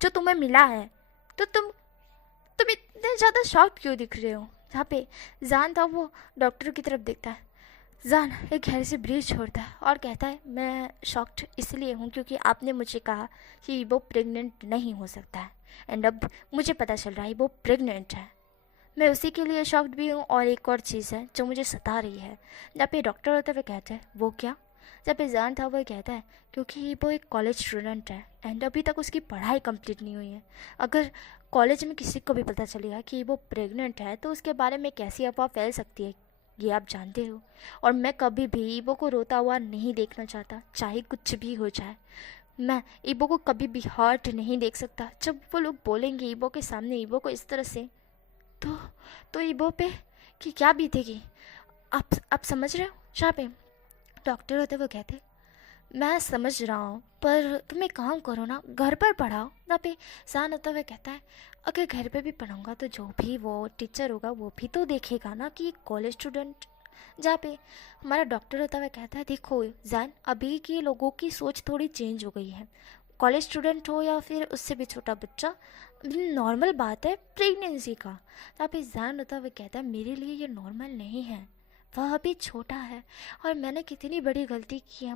जो तुम्हें मिला है। तो तुम इतने ज़्यादा शॉक्ड क्यों दिख रहे हो? जहाँ पे जान था वो डॉक्टर की तरफ देखता है, जान एक गहरी सी ब्रीथ छोड़ता है और कहता है, मैं शॉक्ड इसलिए हूँ क्योंकि आपने मुझे कहा कि वो प्रेग्नेंट नहीं हो सकता है, एंड अब मुझे पता चल रहा है वो प्रेग्नेंट है। मैं उसी के लिए शॉक्ड भी हूँ, और एक और चीज़ है जो मुझे सता रही है। जब पे डॉक्टर होते हुए कहते हैं, वो क्या? जब पे जान था वो कहता है, क्योंकि वो एक कॉलेज स्टूडेंट है एंड अभी तक उसकी पढ़ाई कंप्लीट नहीं हुई है। अगर कॉलेज में किसी को भी पता चलेगा कि वो प्रेग्नेंट है तो उसके बारे में कैसी अफवाह फैल सकती है, ये आप जानते हो। और मैं कभी भी ईबो को रोता हुआ नहीं देखना चाहता, चाहे कुछ भी हो जाए। मैं ईबो को कभी भी हर्ट नहीं देख सकता। जब वो लोग बोलेंगे ईबो के सामने ईबो को इस तरह से, तो ईबो पे कि क्या बीतेगी, आप समझ रहे हो? जहाँ पे डॉक्टर होते वो कहते, मैं समझ रहा हूँ, पर तुम एक काम करो ना, घर पर पढ़ाओ ना। पे सान होता हुआ कहता है, अगर घर पे भी पढ़ाऊँगा तो जो भी वो टीचर होगा वो भी तो देखेगा ना कि कॉलेज स्टूडेंट। जहाँ पे हमारा डॉक्टर होता हुआ कहता है, देखो जैन, अभी के लोगों की सोच थोड़ी चेंज हो गई है। कॉलेज स्टूडेंट हो या फिर उससे भी छोटा बच्चा, नॉर्मल बात है प्रेगनेंसी का। जहाँ पे जैन होता हुआ कहता है, मेरे लिए ये नॉर्मल नहीं है, वह अभी छोटा है और मैंने कितनी बड़ी गलती की है।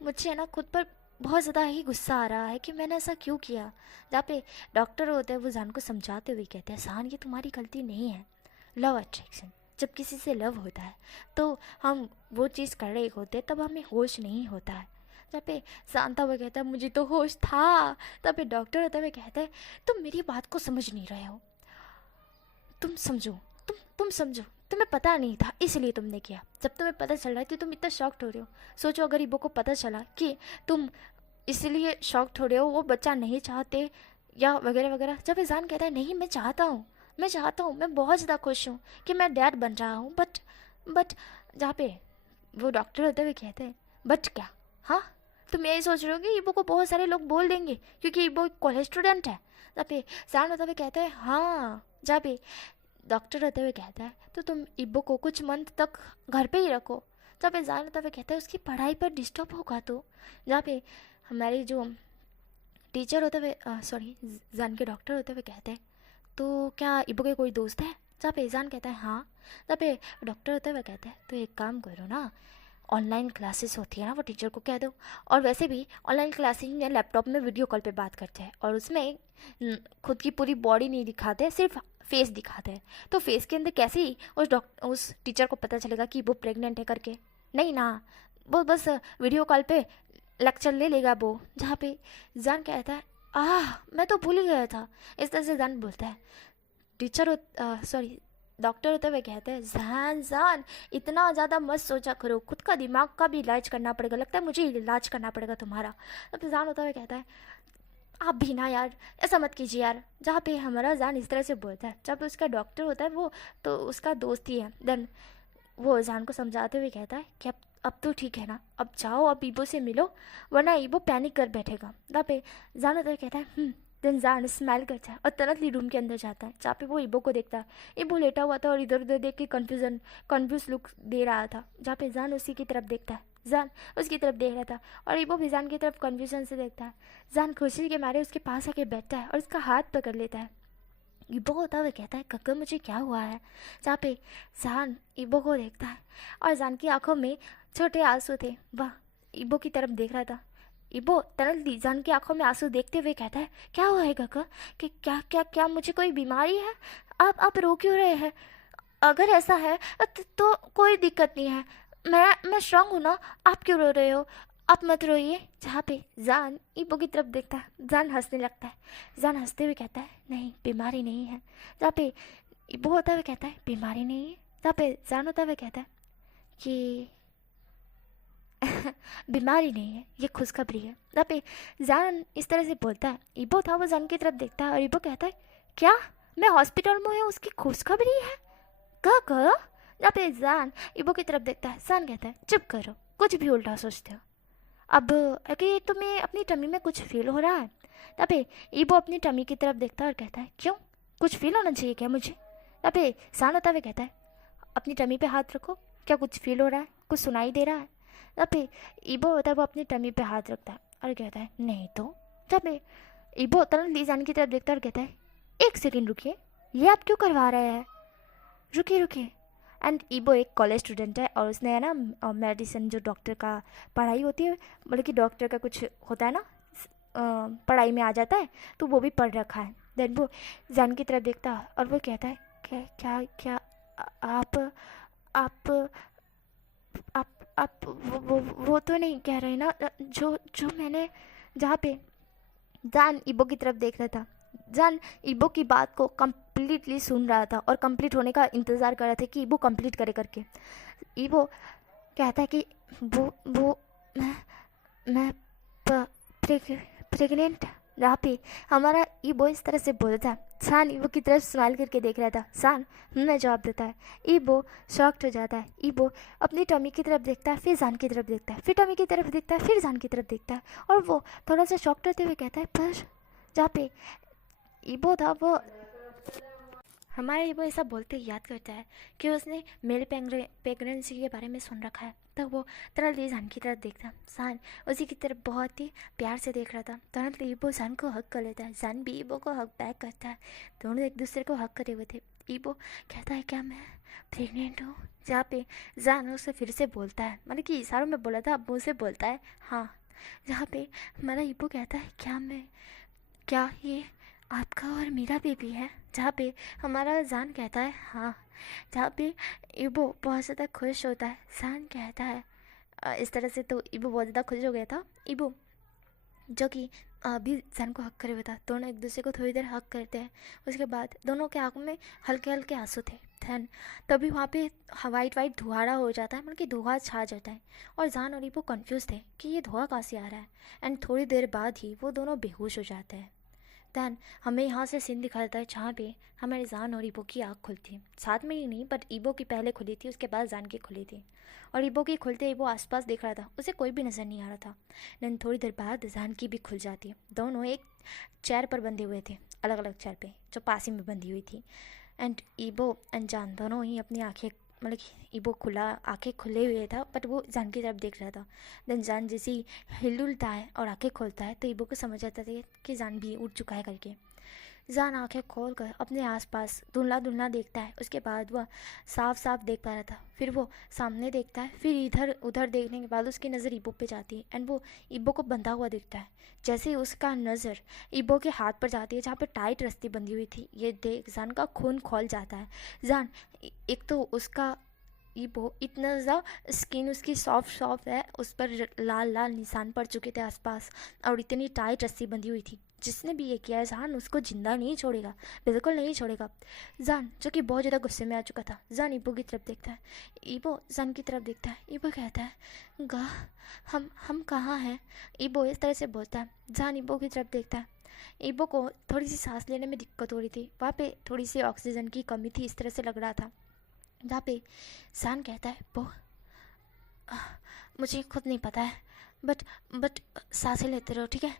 मुझे ना खुद पर बहुत ज़्यादा ही गुस्सा आ रहा है कि मैंने ऐसा क्यों किया। जहाँ पे डॉक्टर होते हैं वो जान को समझाते हुए कहते हैं, शान ये तुम्हारी गलती नहीं है। लव अट्रैक्शन, जब किसी से लव होता है तो हम वो चीज़ कर रहे होते तब हमें होश नहीं होता है। जहाँ पे शांता हुआ कहता है, मुझे तो होश था। तब पे डॉक्टर होता हुआ कहता है, तुम मेरी बात को समझ नहीं रहे हो, तुम समझो, तुम समझो, तुम्हें पता नहीं था इसलिए तुमने किया। जब तुम्हें पता चल रहा है तो तुम इतना शॉक्ड हो रहे हो। सोचो अगर ईबो को पता चला कि तुम इसलिए शॉक्ड हो रहे हो, वो बच्चा नहीं चाहते या वगैरह वगैरह। जब इंसान कहता है, नहीं मैं चाहता हूँ, मैं बहुत ज़्यादा खुश हूँ कि मैं डैड बन रहा हूँ, बट जहाँ पे वो डॉक्टर होते हुए कहते हैं, बट क्या? हाँ, तुम यही सोच रहे हो कि ईबो को बहुत सारे लोग बोल देंगे क्योंकि ईबो कॉलेज स्टूडेंट है। जहाँ पे जान होते हुए कहते हैं, हाँ। जहाँ पे डॉक्टर होते हुए कहता है, तो तुम इब्बो को कुछ मंथ तक घर पे ही रखो। जहाँ पे जान होता हुआ कहता है, उसकी पढ़ाई पर डिस्टर्ब होगा तो। जहाँ पे हमारे जो टीचर होते हुए, सॉरी, जान के डॉक्टर होते हुए कहते हैं, तो क्या इब्बो के कोई दोस्त है? जहाँ पे जान कहता है, हाँ। जहाँ पे डॉक्टर होते हुए कहता है, तो एक काम करो ना, ऑनलाइन क्लासेस होती है ना, वो टीचर को कह दो। और वैसे भी ऑनलाइन क्लासेस में लैपटॉप में वीडियो कॉल पे बात करते हैं और उसमें खुद की पूरी बॉडी नहीं दिखाते, सिर्फ फेस दिखाते हैं। तो फेस के अंदर कैसे ही उस टीचर को पता चलेगा कि वो प्रेग्नेंट है करके? नहीं ना, वो बस वीडियो कॉल पे लेक्चर ले लेगा वो। जहाँ पे जान कहता है, मैं तो भूल ही गया था। इस तरह से जान बोलता है। टीचर सॉरी, डॉक्टर होते हुए कहते हैं, जान जान इतना ज़्यादा मत सोचा करो, खुद का दिमाग का भी इलाज करना पड़ेगा, लगता है मुझे इलाज करना पड़ेगा तुम्हारा। तब जान होता हुआ कहता है, आप भी ना यार, ऐसा मत कीजिए यार। जहाँ पे हमारा जान इस तरह से बोलता है, जब उसका डॉक्टर होता है वो तो उसका दोस्त ही है। देन वो जान को समझाते हुए कहता है कि अब तो ठीक है ना, अब जाओ, अब ईबो से मिलो, वरना ईबो पैनिक कर बैठेगा। जहाँ पे जान होता है कहता है, देन जान स्माइल करता है और तुरंत रूम के अंदर जाता है, जहाँ पे वो ईबो को देखता है। ईबो लेटा हुआ था और इधर उधर देख के कन्फ्यूज लुक दे रहा था। जहाँ पे जान उसी की तरफ देखता है, जान उसकी तरफ देख रहा था और ईबो भी जान की तरफ कन्फ्यूजन से देखता है। जान खुशी के मारे उसके पास आके बैठता है और उसका हाथ पकड़ लेता है। ईबो होता हुआ कहता है, कक्कर मुझे क्या हुआ है? जहाँ पे जान ईबो को देखता है और जान की आंखों में छोटे आंसू थे। वह ईबो की तरफ देख रहा था। ईबो तरल जान की आंखों में आंसू देखते हुए कहता है, क्या हुआ है कक्कर? कि क्या क्या क्या मुझे कोई बीमारी है? आप रो क्यों रहे हैं? अगर ऐसा है तो कोई दिक्कत नहीं है, मैं स्ट्रांग हूँ ना, आप क्यों रो रहे हो? आप मत रोइए। जहाँ पे जान ईबो की तरफ देखता है, जान हंसने लगता है। जान हंसते हुए कहता है, नहीं बीमारी नहीं है। जहाँ पे ईबो होता हुआ कहता है, बीमारी नहीं है। जहाँ पे जान होता हुआ कहता है कि बीमारी नहीं है, ये खुशखबरी है। जहाँ पे जान इस तरह से बोलता है, ईबो था वो जान की तरफ देखता है और ईबो कहता है, क्या मैं हॉस्पिटल में हूँ उसकी खुशखबरी है? कह करो। जहाँ पे जान ईबो की तरफ देखता है, जान कहता है चुप करो, कुछ भी उल्टा सोचते हो। अब कि तुम्हें अपनी टमी में कुछ फील हो रहा है? तब पे ईबो अपनी टमी की तरफ देखता है और कहता है क्यों, कुछ फील होना चाहिए क्या मुझे? तब पे सान होता हुआ कहता है अपनी टमी पे हाथ रखो, क्या कुछ फील हो रहा है, कुछ सुनाई दे रहा है? तब पे ईबो होता है वो अपनी टमी पे हाथ रखता है और कहता है नहीं तो। तब पे ईबो तुरंत लीजान की तरफ देखता है और कहता है एक सेकेंड रुकिए, ये आप क्यों करवा रहे हैं, रुकिए रुकिए। एंड ईबो एक कॉलेज स्टूडेंट है और उसने है ना मेडिसिन जो डॉक्टर का पढ़ाई होती है, मतलब कि डॉक्टर का कुछ होता है ना पढ़ाई में आ जाता है, तो वो भी पढ़ रखा है। देन वो जान की तरफ देखता है और वो कहता है क्या क्या क्या आप आप आप वो तो नहीं कह रहे ना जो जो मैंने, जहाँ पे जान ईबो की तरफ देख रहा था। जान ईबो की बात को कम्प्लीटली सुन रहा था और कंप्लीट होने का इंतज़ार कर रहा था कि ईबो कंप्लीट करे करके। ईबो कहता है कि वो मैं प्रेग्नेंट। जहाँ पे हमारा ईबो इस तरह से बोलता है, शान ईबो की तरफ स्माइल करके देख रहा था। शान मैं जवाब देता है। ईबो शॉक्ड हो जाता है। ईबो अपनी टमी की तरफ देखता है, फिर जान की तरफ देखता है, फिर टमी की तरफ देखता है, फिर जान की तरफ देखता है और वो थोड़ा सा शॉक्ड होते हुए कहता है पर जहाँ पे ईबो था वो हमारे ईबो ऐसा बोलते ही याद करता है कि उसने मेल प्रेगनेंसी के बारे में सुन रखा है। तब वो तुरंत जान की तरफ देखता, जान उसी की तरफ बहुत ही प्यार से देख रहा था। तुरंत ईबो जान को हक कर लेता है, जान भी ईबो को हक बैक करता है। दोनों एक दूसरे को हक करे हुए थे। ईबो कहता है क्या मैं प्रेग्नेंट हूँ? जहाँ पे जान उसे फिर से बोलता है, मतलब कि इशारों में बोला था, अब मुँह से बोलता है हाँ। जहाँ पे हमारा ईबो कहता है क्या ये आपका और मेरा बेबी है? जहाँ पे हमारा जान कहता है हाँ। जहाँ पे ईबो बहुत ज़्यादा खुश होता है। जान कहता है इस तरह से, तो ईबो बहुत ज़्यादा खुश हो गया था। ईबो जो कि अभी जान को हक करे हुए था, दोनों एक दूसरे को थोड़ी देर हक करते हैं। उसके बाद दोनों के आंखों में हल्के हल्के आंसू थे। धन तभी वहाँ पे वाइट वाइट धुआड़ा हो जाता है, मतलब कि धुआं छा जाता है और जान और ईबो कन्फ्यूज़ थे कि ये धुआं कहाँ से आ रहा है। एंड थोड़ी देर बाद ही वो दोनों बेहोश हो जाते हैं। दैन हमें यहाँ से सीन दिखाता है जहाँ पे हमारे जान और ईबो की आँख खुलती है। साथ में ही नहीं, बट ईबो की पहले खुली थी, उसके बाद जान की खुली थी। और ईबो की खुलते ईबो आसपास देख रहा था, उसे कोई भी नज़र नहीं आ रहा था। देन थोड़ी देर बाद जान की भी खुल जाती है। दोनों एक चेयर पर बंधे हुए थे, अलग अलग चेयर पे जो पास ही में बंधी हुई थी। एंड ईबो एंड जान दोनों ही अपनी आँखें, मतलब कि ईबो खुला आंखें खुले हुए था, बट वो जान की तरफ देख रहा था। देन जान जैसे ही हिलुलता है और आंखें खोलता है तो ईबो को समझ आता था कि जान भी उठ चुका है करके। जान आंखें खोल कर अपने आसपास धुंधला धुंधला देखता है। उसके बाद वह साफ साफ देख पा रहा था। फिर वो सामने देखता है, फिर इधर उधर देखने के बाद उसकी नज़र ईबो पे जाती है एंड वो ईबो को बंधा हुआ देखता है। जैसे ही उसका नज़र ईबो के हाथ पर जाती है जहाँ पे टाइट रस्सी बंधी हुई थी, ये देख जान का खून खौल जाता है। जान एक तो उसका ईबो इतना ज़्यादा स्किन उसकी सॉफ्ट है, उस पर लाल लाल निशान पड़ चुके थे आसपास और इतनी टाइट रस्सी बंधी हुई थी। जिसने भी ये किया है जान उसको जिंदा नहीं छोड़ेगा, बिल्कुल नहीं छोड़ेगा। जान जो कि बहुत ज़्यादा गुस्से में आ चुका था, जान ईबो की तरफ देखता है। ईबो जान की तरफ देखता है। ईबो कहता है गा हम कहाँ हैं? ईबो इस तरह से बोलता है। जान ईबो की तरफ देखता है। ईबो को थोड़ी सी सांस लेने में दिक्कत हो रही थी, वहाँ पे थोड़ी सी ऑक्सीजन की कमी थी, इस तरह से लग रहा था। जहाँ पे जान कहता है वो मुझे खुद नहीं पता है, बट सांसें लेते रहो ठीक है,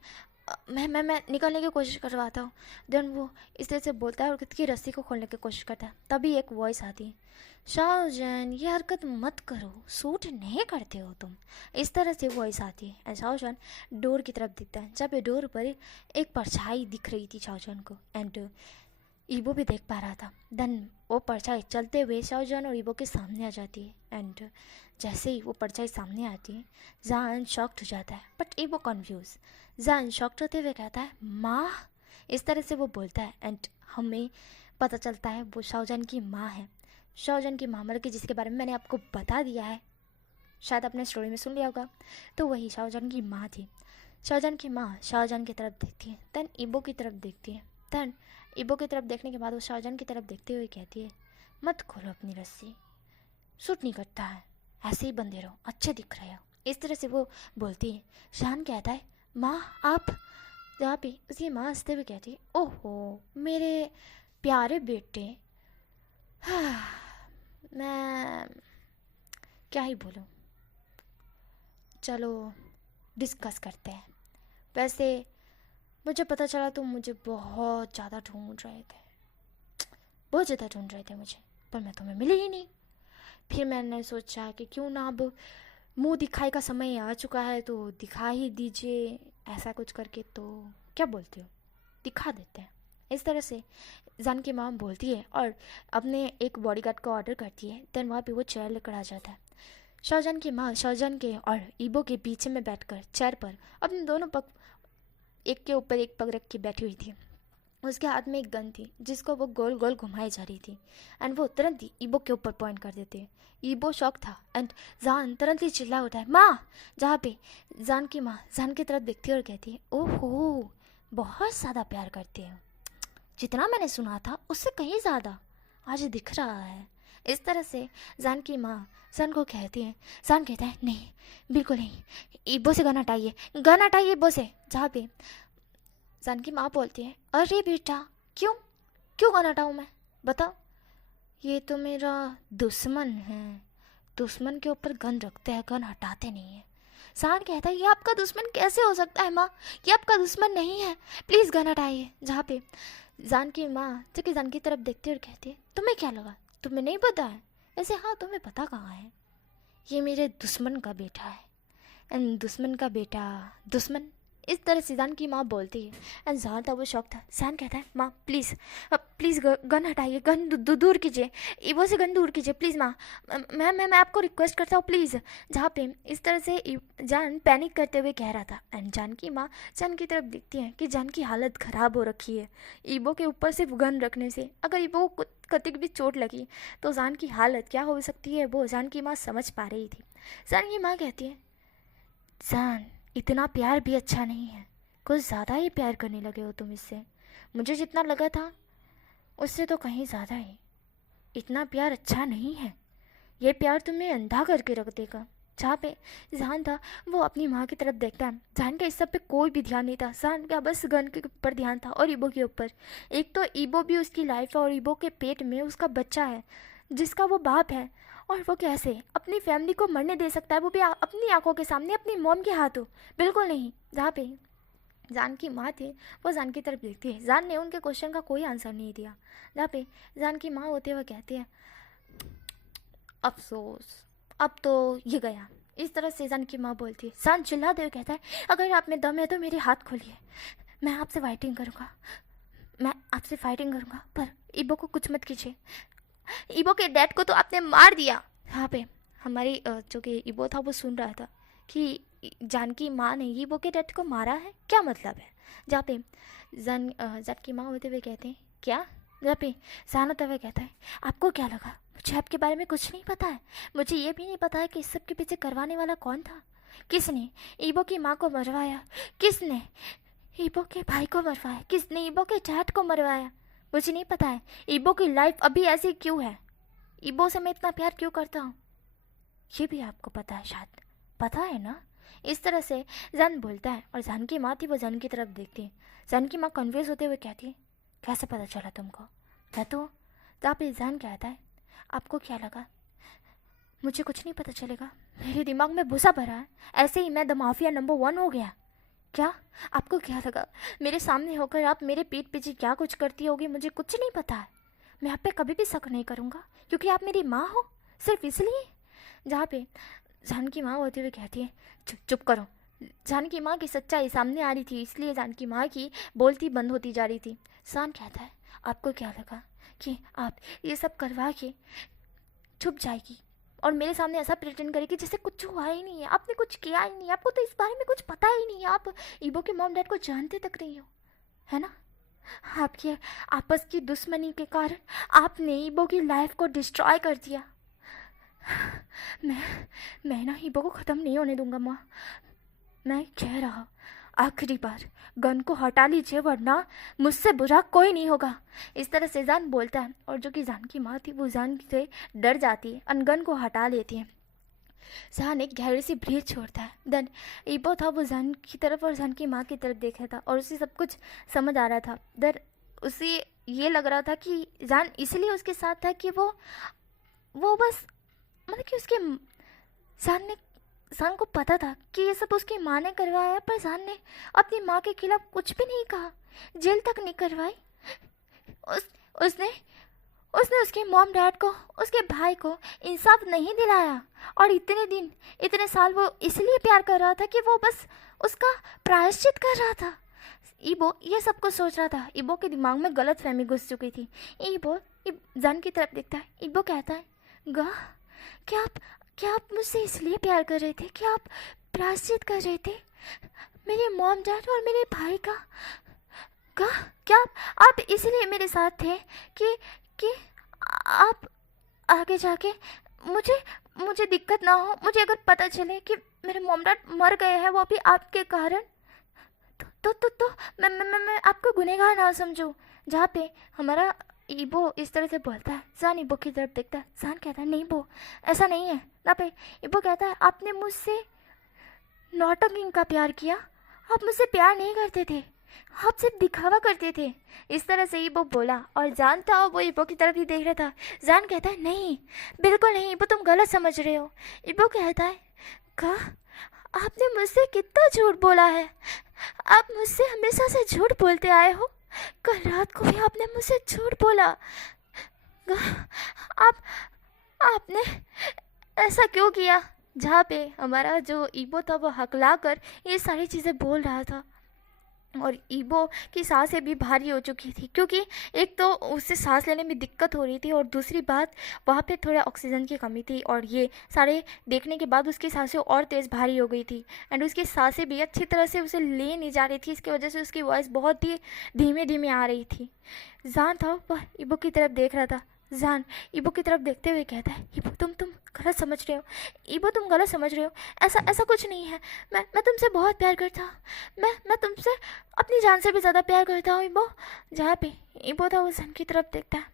मैं निकलने की कोशिश करवाता हूँ। देन वो इस तरह से बोलता है और खुद की रस्सी को खोलने की कोशिश करता है। तभी एक वॉइस आती है, शाहजहान ये हरकत मत करो, सूट नहीं करते हो तुम। इस तरह से वॉइस आती है एंड शाहजहान डोर की तरफ दिखता है जहाँ पे डोर पर एक परछाई दिख रही थी शाहजहान को एंड ईबो भी देख पा रहा था। देन वो परछाई चलते हुए शाहजहान और ईबो के सामने आ जाती है एंड जैसे ही वो परछाई सामने आती है जान शॉक्ड हो जाता है, बट ईबो कन्फ्यूज। जान शॉक्ड होते हुए कहता है माँ, इस तरह से वो बोलता है एंड हमें पता चलता है वो शाहजहान की माँ है। शाहजहान की माँ मतलब कि जिसके बारे में मैंने आपको बता दिया है, शायद आपने स्टोरी में सुन लिया होगा, तो वही शाहजहान की माँ थी। शाहजहान की माँ शाहजहान की तरफ देखती है, देन ईबो की तरफ देखती है। देन ईबो की तरफ देखने के बाद वो शाहजहान की तरफ देखते हुए कहती है मत खोलो अपनी रस्सी, सूट नहीं करता है, ऐसे ही बंधे रहो, अच्छे दिख रहे हो। इस तरह से वो बोलती है। शान कहता है माँ आप जहाँ पे उसकी माँ हंसते हुए कहती है, ओहो मेरे प्यारे बेटे, हाँ, मैं क्या ही बोलूँ, चलो डिस्कस करते हैं। वैसे मुझे पता चला तुम मुझे बहुत ज़्यादा ढूंढ रहे थे, बहुत ज़्यादा ढूंढ रहे थे मुझे, पर मैं तुम्हें मिली ही नहीं। फिर मैंने सोचा कि क्यों ना अब मुंह दिखाई का समय आ चुका है तो दिखा ही दीजिए, ऐसा कुछ करके। तो क्या बोलते हो, दिखा देते हैं। इस तरह से जान की माँ बोलती है और अपने एक बॉडीगार्ड को ऑर्डर करती है। देन वहाँ पे वो चेयर लेकर आ जाता है। शाहजहान की माँ शाहजहान के और ईबो के पीछे में बैठकर चेयर पर अपने दोनों पग एक के ऊपर एक पग रख के बैठी हुई थी। उसके हाथ में एक गन थी जिसको वो गोल गोल घुमाई जा रही थी एंड वो तुरंत ही ईबो के ऊपर पॉइंट कर देते हैं। ईबो शॉक था एंड जान तुरंत ही चिल्ला उठा है, माँ। जहाँ पे जान की माँ जान की तरफ देखती है और कहती है, ओहो बहुत ज़्यादा प्यार करते हो, जितना मैंने सुना था उससे कहीं ज़्यादा आज दिख रहा है। इस तरह से जान की माँ जान को कहती है। जान कहता है, नहीं बिल्कुल नहीं, ईबो से गन हटाइए, गन हटाइए ईबो से। जहाँ पे जान की माँ बोलती है, अरे बेटा क्यों क्यों गन हटाऊँ मैं, बताओ, ये तो मेरा दुश्मन है, दुश्मन के ऊपर गन रखते हैं, गन हटाते नहीं है। सान कहता है, ये आपका दुश्मन कैसे हो सकता है माँ, ये आपका दुश्मन नहीं है, प्लीज़ गन हटाइए। जहाँ पे जान की माँ जो कि जान की तरफ देखती है और कहती है, तुम्हें क्या लगा, तुम्हें नहीं पता है? ऐसे हाँ तुम्हें पता कहाँ है, ये मेरे दुश्मन का बेटा है एंड दुश्मन का बेटा दुश्मन। इस तरह से जान की माँ बोलती है एंड जान था वो शौक था। जान कहता है, माँ प्लीज़ प्लीज़ गन हटाइए, गन दूर कीजिए, ईबो से गन दूर कीजिए प्लीज़ माँ, मैं आपको रिक्वेस्ट करता हूँ प्लीज़। जहाँ पे इस तरह से जान पैनिक करते हुए कह रहा था एंड जान की माँ जान की तरफ देखती है कि जान की हालत ख़राब हो रखी है ईबो के ऊपर सिर्फ गन रखने से। अगर ईबो को कतिक भी चोट लगी तो जान की हालत क्या हो सकती है वो जान की माँ समझ पा रही थी। जान की माँ कहती है, जान इतना प्यार भी अच्छा नहीं है, कुछ ज़्यादा ही प्यार करने लगे हो तुम इससे, मुझे जितना लगा था उससे तो कहीं ज़्यादा ही। इतना प्यार अच्छा नहीं है, ये प्यार तुम्हें अंधा करके रख देगा। जहाँ पे जान था वो अपनी माँ की तरफ देखता है। जान का इस सब पे कोई भी ध्यान नहीं था, जान का बस गन के ऊपर ध्यान था और ईबो के ऊपर। एक तो ईबो भी उसकी लाइफ है और ईबो के पेट में उसका बच्चा है जिसका वो बाप है, और वो कैसे अपनी फैमिली को मरने दे सकता है, वो भी अपनी आंखों के सामने अपनी मॉम के हाथों, बिल्कुल नहीं। जहाँ पे जान की माँ थी वो जान की तरफ देखती है। जान ने उनके क्वेश्चन का कोई आंसर नहीं दिया। जहाँ पे जान की माँ होते हुए कहती है, अफसोस अब तो ये गया। इस तरह से जान की माँ बोलती है। जान चिल्लाते हुए कहता है, अगर आप में दम है तो मेरे हाथ खोलिए, मैं आपसे फाइटिंग करूँगा, मैं आपसे फाइटिंग करूँगा, पर ईबो को कुछ मत कीजिए, ईबो के डैड को तो आपने मार दिया। यहाँ पे हमारी जो कि ईबो था वो सुन रहा था कि जान की माँ ने ईबो के डैड को मारा है, क्या मतलब है। जहाँ पे जान की माँ होते हुए कहते हैं, क्या। जहाँ पे जान होते हुए कहता है, आपको क्या लगा मुझे आपके बारे में कुछ नहीं पता है, मुझे ये भी नहीं पता है कि इस सब के पीछे करवाने वाला कौन था, किसने ईबो की माँ को मरवाया, किसने ईबो के भाई को मरवाया, किसने ईबो के डैड को मरवाया, मुझे नहीं पता है। ईबो की लाइफ अभी ऐसी क्यों है, ईबो से मैं इतना प्यार क्यों करता हूँ, ये भी आपको पता है, शायद पता है ना। इस तरह से जान बोलता है और जान की माँ थी वो जान की तरफ देखती है। जान की माँ कन्फ्यूज होते हुए कहती है, कैसे पता चला तुमको, मैं तो आप जान कहता है, आपको क्या लगा मुझे कुछ नहीं पता चलेगा, मेरे दिमाग में भूसा भरा है, ऐसे ही मैं द माफिया नंबर 1 हो गया क्या। आपको क्या लगा मेरे सामने होकर आप मेरे पीठ पीछे क्या कुछ करती होगी, मुझे कुछ नहीं पता है, मैं आप पे कभी भी शक नहीं करूँगा क्योंकि आप मेरी माँ हो, सिर्फ इसलिए। जहाँ पे जान की माँ होते हुए कहती है, चुप करो। जान की माँ की सच्चाई सामने आ रही थी इसलिए जान की माँ की बोलती बंद होती जा रही थी। जान कहता है, आपको क्या लगा कि आप ये सब करवा के छुप जाएगी और मेरे सामने ऐसा प्रिटेंड करेगी जैसे कुछ हुआ ही नहीं है, आपने कुछ किया ही नहीं, आपको तो इस बारे में कुछ पता ही नहीं है, आप ईबो के मॉम डैड को जानते तक नहीं हो, है ना। आपकी आपस की दुश्मनी के कारण आपने ईबो की लाइफ को डिस्ट्रॉय कर दिया। मैं ना ईबो को ख़त्म नहीं होने दूंगा माँ, मैं कह रहा आखिरी बार गन को हटा लीजिए वरना मुझसे बुरा कोई नहीं होगा। इस तरह से जान बोलता है और जो कि जान की माँ थी वो जान से डर जाती है और गन को हटा लेती है। जान एक गहरी सी ब्रीथ छोड़ता है। देन ईबो था, वो जान की तरफ और जान की माँ की तरफ देख रहा था और उसे सब कुछ समझ आ रहा था। देन उसे ये लग रहा था कि जान इसलिए उसके साथ था कि वो बस मतलब कि उसके जान को पता था कि ये सब उसकी माँ ने करवाया है, पर जान ने अपनी माँ के खिलाफ कुछ भी नहीं कहा, जेल तक नहीं करवाई। उसने उसने उसके मॉम डैड को, उसके भाई को इंसाफ नहीं दिलाया। और इतने दिन, इतने साल वो इसलिए प्यार कर रहा था कि वो बस उसका प्रायश्चित कर रहा था। ईबो ये सब कुछ सोच रहा था। ईबो के दिमाग में गलत फहमी घुस चुकी थी। ईबो जान की तरफ देखता है। ईबो कहता है, गा क्या आप मुझसे इसलिए प्यार कर रहे थे? क्या आप प्रायश्चित कर रहे थे मेरे मॉम डैड और मेरे भाई का? क्या आप इसलिए मेरे साथ थे कि आप आगे जाके मुझे दिक्कत ना हो, मुझे अगर पता चले कि मेरे मॉम डैड मर गए हैं वो भी आपके कारण, तो मैं आपको गुनहगार ना समझूं। जहाँ पे हमारा ईबो इस तरह से बोलता है, जान ईबो की तरफ देखता है। जान कहता है, नहीं बो, ऐसा नहीं है। ना पे ईबो कहता है, आपने मुझसे नौटंकी का प्यार किया, आप मुझसे प्यार नहीं करते थे, आप सिर्फ दिखावा करते थे। इस तरह से ईबो बोला और जान था वो ईबो की तरफ ही देख रहा था। जान कहता है, नहीं बिल्कुल नहीं ईबो, तुम गलत समझ रहे हो। ईबो कहता है, आपने मुझसे कितना झूठ बोला है, आप मुझसे हमेशा से झूठ बोलते आए हो। कल रात को भी आपने मुझसे झूठ बोला। आपने ऐसा क्यों किया? जहाँ पे हमारा जो ईबो था वो हकला कर ये सारी चीज़ें बोल रहा था और ईबो की सांसें भी भारी हो चुकी थी, क्योंकि एक तो उससे सांस लेने में दिक्कत हो रही थी और दूसरी बात वहाँ पे थोड़ा ऑक्सीजन की कमी थी और ये सारे देखने के बाद उसकी सांसें और तेज़ भारी हो गई थी एंड उसकी सांसें भी अच्छी तरह से उसे ले नहीं जा रही थी। इसकी वजह से उसकी वॉइस बहुत ही धीमे धीमे आ रही थी। जान था वह ईबो की तरफ देख रहा था। जान ईबो की तरफ देखते हुए कहता है, ईबो तुम गलत समझ रहे हो। ईबो तुम गलत समझ रहे हो, ऐसा कुछ नहीं है। मैं तुमसे बहुत प्यार करता हूँ। मैं तुमसे अपनी जान से भी ज़्यादा प्यार करता हूँ ईबो। जहाँ पे ईबो था वो जान की तरफ देखता है।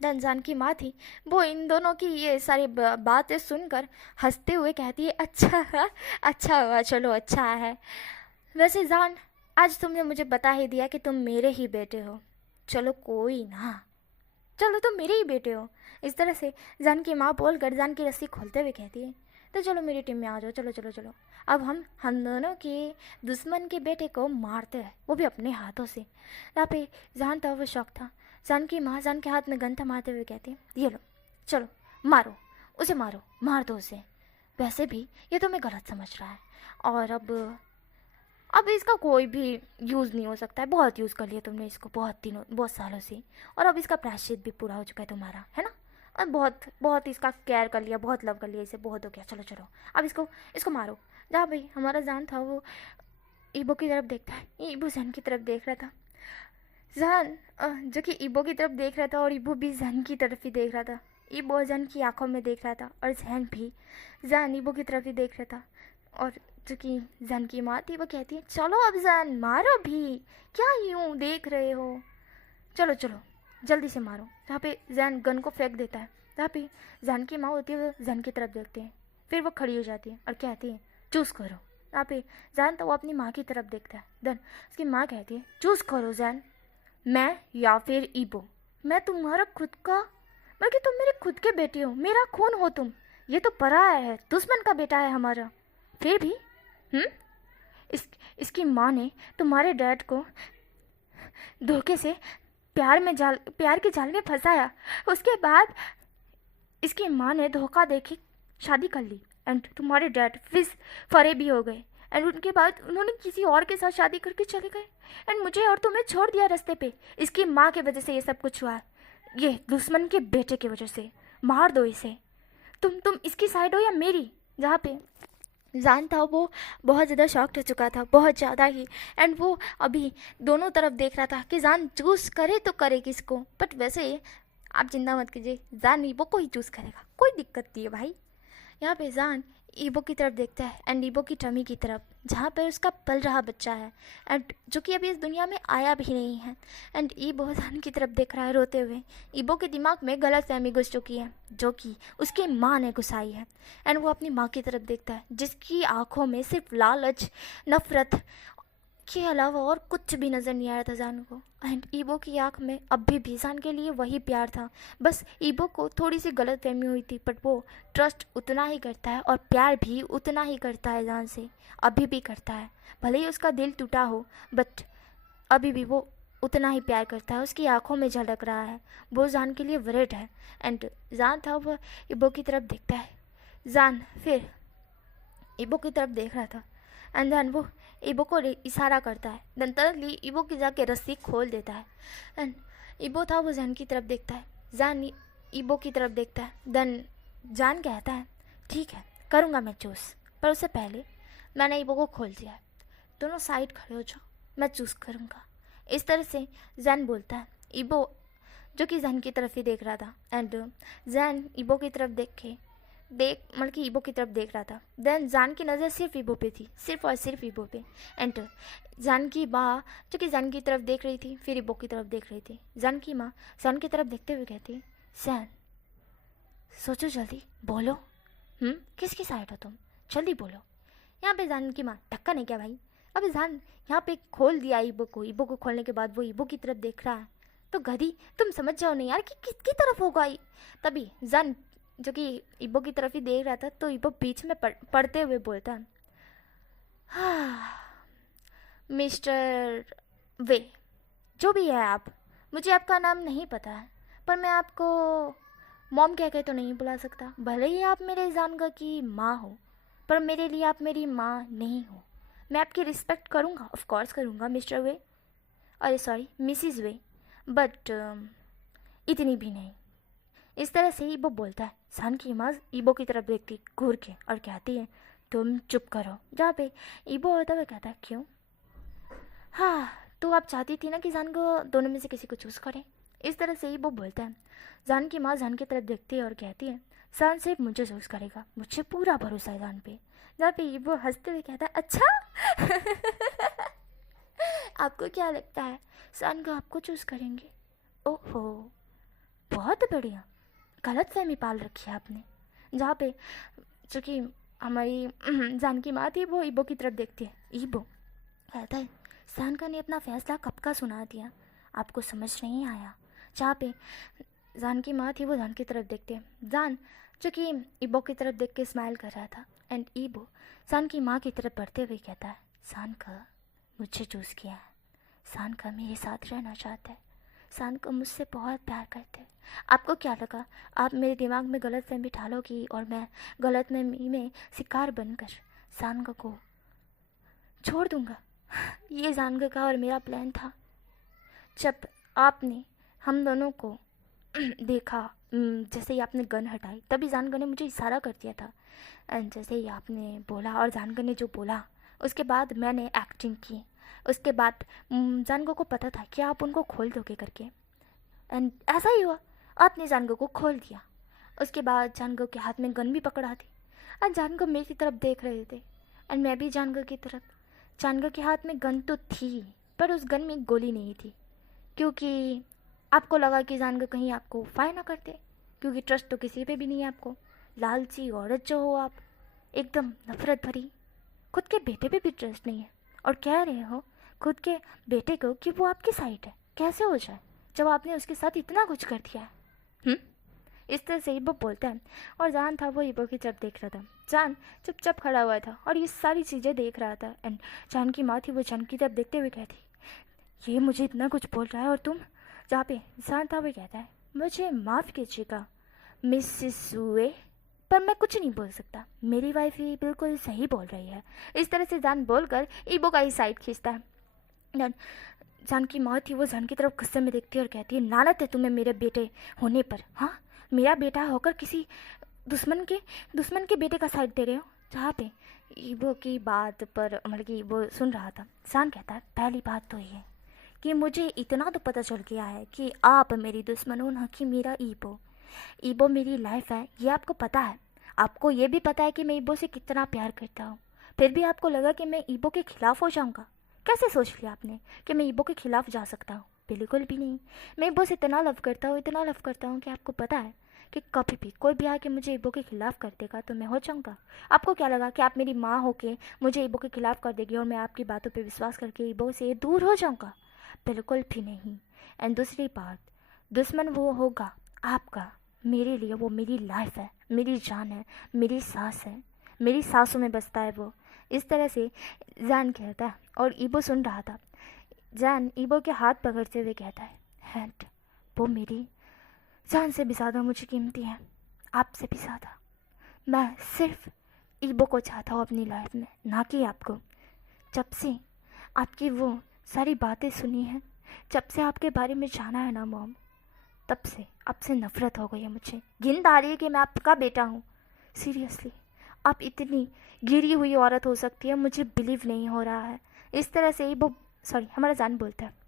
देन जान की माँ थी, वो इन दोनों की ये सारी बातें सुनकर हंसते हुए कहती है, अच्छा हुआ, चलो अच्छा है। वैसे जान, आज तुमने मुझे बता ही दिया कि तुम मेरे ही बेटे हो। चलो कोई ना, चलो तुम मेरे ही बेटे हो। इस तरह से जान की माँ बोलकर जान की रस्सी खोलते हुए कहती है, तो चलो मेरी टीम में आ जाओ, चलो अब हम दोनों के दुश्मन के बेटे को मारते हैं, वो भी अपने हाथों से। यहाँ पे जान था वो शौक था। जान की माँ जान के हाथ में गन थमाते हुए कहती है, ये लो, चलो मारो उसे, मार दो उसे। वैसे भी ये तो मैं गलत समझ रहा है और अब इसका कोई भी यूज़ नहीं हो सकता है। बहुत यूज़ कर लिया तुमने इसको, बहुत सालों से, और अब इसका प्रायश्चित भी पूरा हो चुका है तुम्हारा, है ना। और बहुत इसका केयर कर लिया, बहुत लव कर लिया इसे, बहुत हो गया। चलो अब इसको मारो। जहाँ भाई हमारा जान था वो ईबो की तरफ देखता है। ईबो जान की तरफ देख रहा था। जान जो कि ईबो की तरफ देख रहा था और ईबो भी जान की तरफ ही देख रहा था। ईबो जान की आंखों में देख रहा था और जैन भी जान ईबो की तरफ ही देख रहा था। और जो कि जान की माँ थी वो कहती है, चलो अब जान मारो भी, क्या यूँ देख रहे हो, चलो जल्दी से मारो। जहाँ पे जान गन को फेंक देता है। जहाँ पे जान की माँ होती है वो जान की तरफ देखते हैं, फिर वो खड़ी हो जाती है और कहती है, चूज़ करो। यहाँ पे जान तो वो अपनी माँ की तरफ देखता है। देन उसकी माँ कहती है, चूज़ करो जान, मैं या फिर ईबो। मैं तुम्हारा खुद का, बल्कि तुम मेरे खुद के बेटे हो, मेरा खून हो तुम। ये तो पराया है, दुश्मन का बेटा है हमारा। फिर भी इसकी माँ ने तुम्हारे डैड को धोखे से प्यार के जाल में फंसाया। उसके बाद इसकी माँ ने धोखा देके शादी कर ली एंड तुम्हारे डैड फरे भी हो गए एंड उनके बाद उन्होंने किसी और के साथ शादी करके चले गए एंड मुझे और तुम्हें छोड़ दिया रास्ते पे। इसकी माँ की वजह से ये सब कुछ हुआ है, ये दुश्मन के बेटे की वजह से। मार दो इसे। तुम इसकी साइड हो या मेरी? जहाँ पे जान था वो बहुत ज़्यादा शॉक्ड हो चुका था, बहुत ज़्यादा ही। एंड वो अभी दोनों तरफ देख रहा था कि जान चूज़ करे तो करे किसको। बट वैसे आप चिंता मत कीजिए, जान ईबो को ही चूज़ करेगा, कोई दिक्कत नहीं है भाई। यहाँ पे जान ईबो की तरफ देखता है एंड ईबो की टमी की तरफ जहाँ पर उसका पल रहा बच्चा है एंड जो कि अभी इस दुनिया में आया भी नहीं है। एंड ईबो जान की तरफ देख रहा है रोते हुए। ईबो के दिमाग में गलत फहमी घुस चुकी है जो कि उसकी माँ ने घुसाई है एंड वो अपनी माँ की तरफ देखता है जिसकी आंखों में सिर्फ लालच, नफरत के अलावा और कुछ भी नज़र नहीं आ रहा था जान को। एंड ईबो की आंख में अभी भी जान के लिए वही प्यार था, बस ईबो को थोड़ी सी गलत फहमी हुई थी, बट वो ट्रस्ट उतना ही करता है और प्यार भी उतना ही करता है जान से, अभी भी करता है। भले ही उसका दिल टूटा हो बट अभी भी वो उतना ही प्यार करता है। उसकी आंखों में झलक रहा है, वो जान के लिए वरिड है। एंड जान था वह ईबो की तरफ देखता है। जान फिर ईबो की तरफ देख रहा था एंड देन वो ईबो को इशारा करता है। देन तरली ईबो की जाके रस्सी खोल देता है एंड ईबो था वो जान की तरफ देखता है। जान ईबो की तरफ देखता है। देन जान कहता है ठीक है करूँगा मैं चूज़, पर उससे पहले मैंने ईबो को खोल दिया है, दोनों साइड खड़े हो जाओ, मैं चूज़ करूँगा। इस तरह से जैन बोलता है। ईबो जो कि जैन की तरफ ही देख रहा था एंड जैन ईबो की तरफ मतलब कि ईबो की तरफ देख रहा था। देन जान की नज़र सिर्फ ईबो पे थी, सिर्फ और सिर्फ ईबो पे। एंड जान की माँ जो कि जान की तरफ देख रही थी फिर ईबो की तरफ देख रही थी। जान की माँ जान की तरफ देखते हुए कहती जैन सोचो जल्दी बोलो, किसकी साइड हो तुम, जल्दी बोलो। यहाँ पे जान की माँ टक्का नहीं क्या भाई, अब जान यहाँ पे खोल दिया ईबो को खोलने के बाद वो ईबो की तरफ देख रहा है तो गधी तुम समझ जाओ नहीं यार कि किसकी तरफ होगा। तभी जान जो कि ईबो की तरफ ही देख रहा था तो ईबो बीच में पढ़ते हुए बोलता हाँ मिस्टर वे, जो भी है आप, मुझे आपका नाम नहीं पता है पर मैं आपको मॉम कह के तो नहीं बुला सकता। भले ही आप मेरे जानगा की माँ हो पर मेरे लिए आप मेरी माँ नहीं हो। मैं आपकी रिस्पेक्ट करूँगा, ऑफ कोर्स करूँगा मिस्टर वे, अरे सॉरी मिसिस वे, बट इतनी भी नहीं। इस तरह से ईबो बोलता है। सान की माँ ईबो की तरफ देखती घूर के और कहती है तुम चुप करो। जहाँ पे ईबो होता हुआ कहता है क्यों, हाँ तो आप चाहती थी ना कि जान को दोनों में से किसी को चूज़ करें। इस तरह से ईबो बोलता है। जान की माँ जान की तरफ देखती है और कहती है जान सिर्फ मुझे चूज़ करेगा, मुझे पूरा भरोसा है जान पे। जहाँ पे ईबो हंसते हुए कहता है अच्छा आपको क्या लगता है जान को आपको चूज़ करेंगे? ओहो बहुत बढ़िया, गलत फहमी पाल रखी है आपने। जहाँ पे जो कि हमारी जान की माँ थी वो ईबो की तरफ देखती है। ईबो कहता है जानका ने अपना फैसला कब का सुना दिया, आपको समझ नहीं आया। जहाँ पे जान की माँ थी वो जान की तरफ देखती है। जान जो कि ईबो की तरफ देख के स्माइल कर रहा था एंड ईबो जान की माँ की तरफ बढ़ते हुए कहता है जानका मुझे चूज़ किया है, जानका मेरे साथ रहना चाहता है, सान को मुझसे बहुत प्यार करते हैं। आपको क्या लगा आप मेरे दिमाग में गलत फहमी डालोगी और मैं गलत फहमी में शिकार बनकर जानगा को छोड़ दूंगा? ये जानगा का और मेरा प्लान था। जब आपने हम दोनों को देखा, जैसे ही आपने गन हटाई तभी जानगा ने मुझे इशारा कर दिया था एंड जैसे ही आपने बोला और जानगा ने जो बोला उसके बाद मैंने एक्टिंग की। उसके बाद जानगो को पता था कि आप उनको खोल दोगे करके एंड ऐसा ही हुआ, आपने जानगो को खोल दिया। उसके बाद जानगो के हाथ में गन भी पकड़ा थी एंड जानगो मेरी तरफ देख रहे थे एंड मैं भी जानगो की तरफ। जानगो के हाथ में गन तो थी पर उस गन में गोली नहीं थी क्योंकि आपको लगा कि जानगो कहीं आपको फायर ना करते, क्योंकि ट्रस्ट तो किसी पे भी नहीं है आपको। लालची औरत जो हो आप, एकदम नफरत भरी, खुद के बेटे पे भी ट्रस्ट नहीं है और कह रहे हो खुद के बेटे को कि वो आपकी साइड है। कैसे हो जाए जब आपने उसके साथ इतना कुछ कर दिया है? इस तरह से ईबो बोलता है और जान था वो ईबो की तरफ देख रहा था। जान चुपचाप खड़ा हुआ था और ये सारी चीज़ें देख रहा था एंड जान की माँ थी वो जान की तरफ देखते हुए कहती ये मुझे इतना कुछ बोल रहा है और तुम? जहाँ पे जान था वो कहता है मुझे माफ़ कीजिएगा मिसिस वे, पर मैं कुछ नहीं बोल सकता, मेरी वाइफ ही बिल्कुल सही बोल रही है। इस तरह से जान बोलकर ईबो का ही साइड खींचता है। जान की माँ थी वो जान की तरफ गुस्से में देखती है और कहती है लानत है तुम्हें मेरे बेटे होने पर। हाँ मेरा बेटा होकर किसी दुश्मन के बेटे का साइड दे रहे हो। जहाँ पे ईबो की बात पर मतलब कि ईबो सुन रहा था। जान कहता है पहली बात तो ये कि मुझे इतना तो पता चल गया है कि आप मेरी दुश्मन हो ना कि मेरा ईबो। ईबो मेरी लाइफ है ये आपको पता है। आपको ये भी पता है कि मैं ईबो से कितना प्यार करता हूँ, फिर भी आपको लगा कि मैं ईबो के खिलाफ हो जाऊँगा। कैसे सोच लिया आपने कि मैं ईबो के खिलाफ जा सकता हूँ? बिल्कुल भी नहीं। मैं ईबो से इतना लव करता हूँ, इतना लव करता हूँ कि आपको पता है कि कभी भी कोई भी आके मुझे ईबो के खिलाफ कर देगा तो मैं हो जाऊँगा। आपको क्या लगा कि आप मेरी माँ होके मुझे ईबो के खिलाफ कर देगी और मैं आपकी बातों पे विश्वास करके ईबो से दूर हो जाऊँगा? बिल्कुल भी नहीं। एंड दूसरी बात, दुश्मन वो होगा आपका। मेरे लिए वो मेरी लाइफ है, मेरी जान है, मेरी सांस है, मेरी सांसों में बसता है वो। इस तरह से जान कहता है और ईबो सुन रहा था। जान ईबो के हाथ पकड़ते हुए कहता है, हैंड वो मेरी जान से भी ज़्यादा मुझे कीमती है, आपसे भी ज़्यादा। मैं सिर्फ ईबो को चाहता हूँ अपनी लाइफ में, ना कि आपको। जब से आपकी वो सारी बातें सुनी हैं, जब से आपके बारे में जाना है ना मॉम, तब से आपसे नफ़रत हो गई है मुझे। गिन आ रही है कि मैं आपका बेटा हूँ। सीरियसली आप इतनी गिरी हुई औरत हो सकती है, मुझे बिलीव नहीं हो रहा है। इस तरह से वो सॉरी हमारा जान बोलता है।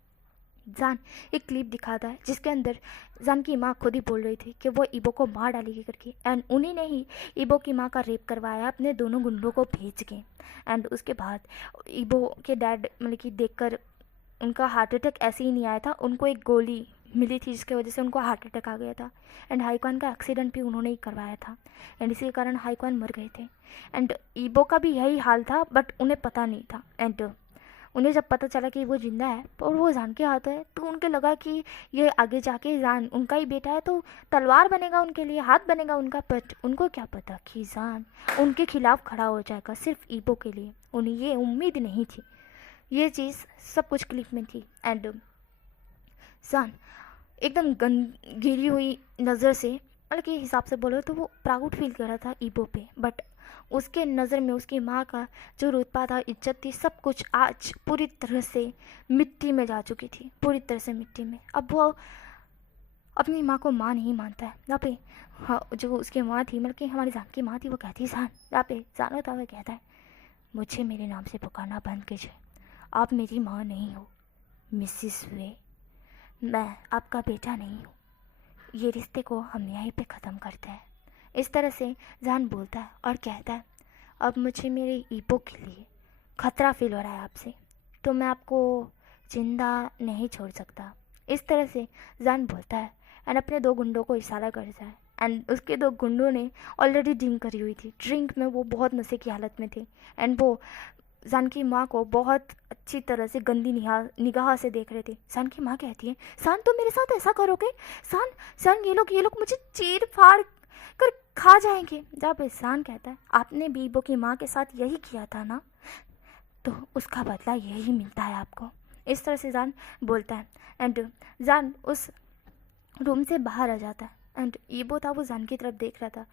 जान एक क्लिप दिखाता है जिसके अंदर जान की माँ खुद ही बोल रही थी कि वो ईबो को मार डालेगी करके, एंड उन्हीं ने ही ईबो की माँ का रेप करवाया अपने दोनों गुंडों को भेज के। एंड उसके बाद ईबो के डैड मतलब कि देखकर उनका हार्ट अटैक ऐसे ही नहीं आया था, उनको एक गोली मिली थी जिसकी वजह से उनको हार्ट अटैक आ गया था। एंड हाईकॉन का एक्सीडेंट भी उन्होंने ही करवाया था, एंड इसी के कारण हाईकॉन मर गए थे। एंड ईबो का भी यही हाल था, बट उन्हें पता नहीं था। एंड उन्हें जब पता चला कि वो जिंदा है और वो जान के हाथ है, तो उनके लगा कि ये आगे जाके जान उनका ही बेटा है तो तलवार बनेगा उनके लिए, हाथ बनेगा उनका। बट उनको क्या पता कि जान उनके खिलाफ खड़ा हो जाएगा सिर्फ ईबो के लिए। उन्हें ये उम्मीद नहीं थी। ये चीज़ सब कुछ क्लिप में थी। एंड जान एकदम गिरी हुई नज़र से, मतलब के हिसाब से बोलो तो वो प्राउड फील कर रहा था ईबो पे, बट उसके नज़र में उसकी माँ का जो रुतबा था, इज्जत थी, सब कुछ आज पूरी तरह से मिट्टी में जा चुकी थी, पूरी तरह से मिट्टी में। अब वो अपनी माँ को माँ नहीं मानता है। यहाँ पे हाँ, जो उसकी माँ थी, मतलब कि हमारी जान की माँ थी, वो कहती है जान, यहाँ पे जान होता हुआ कहता है, मुझे मेरे नाम से पुकारना बंद कीजिए, आप मेरी माँ नहीं हो मिसिस वे, मैं आपका बेटा नहीं हूँ, ये रिश्ते को हम यहीं पे ख़त्म करते हैं। इस तरह से जान बोलता है और कहता है, अब मुझे मेरे ईबो के लिए ख़तरा फील हो रहा है आपसे, तो मैं आपको जिंदा नहीं छोड़ सकता। इस तरह से जान बोलता है एंड अपने दो गुंडों को इशारा करता है। एंड उसके दो गुंडों ने ऑलरेडी ड्रिंक करी हुई थी, ड्रिंक में वो बहुत नशे की हालत में थे, एंड वो जान की माँ को बहुत अच्छी तरह से गंदी निगाह से देख रहे थे। जान की माँ कहती है, सान तुम मेरे साथ ऐसा करोगे? सान सान ये लोग मुझे चीर फाड़ कर खा जाएंगे। जब सान कहता है, आपने बीबो की माँ के साथ यही किया था ना, तो उसका बदला यही मिलता है आपको। इस तरह से जान बोलता है। एंड जान उस रूम से बाहर आ जाता है एंड ईबो था वो जान की तरफ देख रहा था।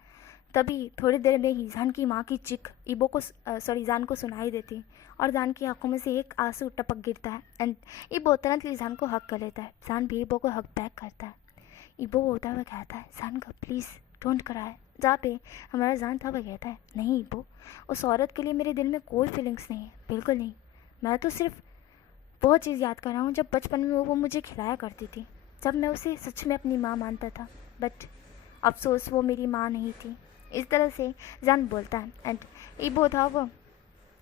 तभी थोड़ी देर में ही जान की माँ की चिक ईबो को जान को सुनाई देती और जान की आंखों में से एक आंसू टपक गिरता है। एंड ईबो तुरंत ही जान को हक कर लेता है। जान भी ईबो को हक बैक करता है। ईबो होता हुआ कहता है, जान का प्लीज़ डोंट कराए। जहाँ पे हमारा जान था वह कहता है, नहीं ईबो, उस औरत के लिए मेरे दिल में कोई फीलिंग्स नहीं है, बिल्कुल नहीं। मैं तो सिर्फ वो चीज़ याद कर रहा हूँ जब बचपन में वो मुझे खिलाया करती थी, जब मैं उसे सच में अपनी माँ मानता था। बट अफसोस वो मेरी माँ नहीं थी। इस तरह से जान बोलता है। एंड ईबो था वो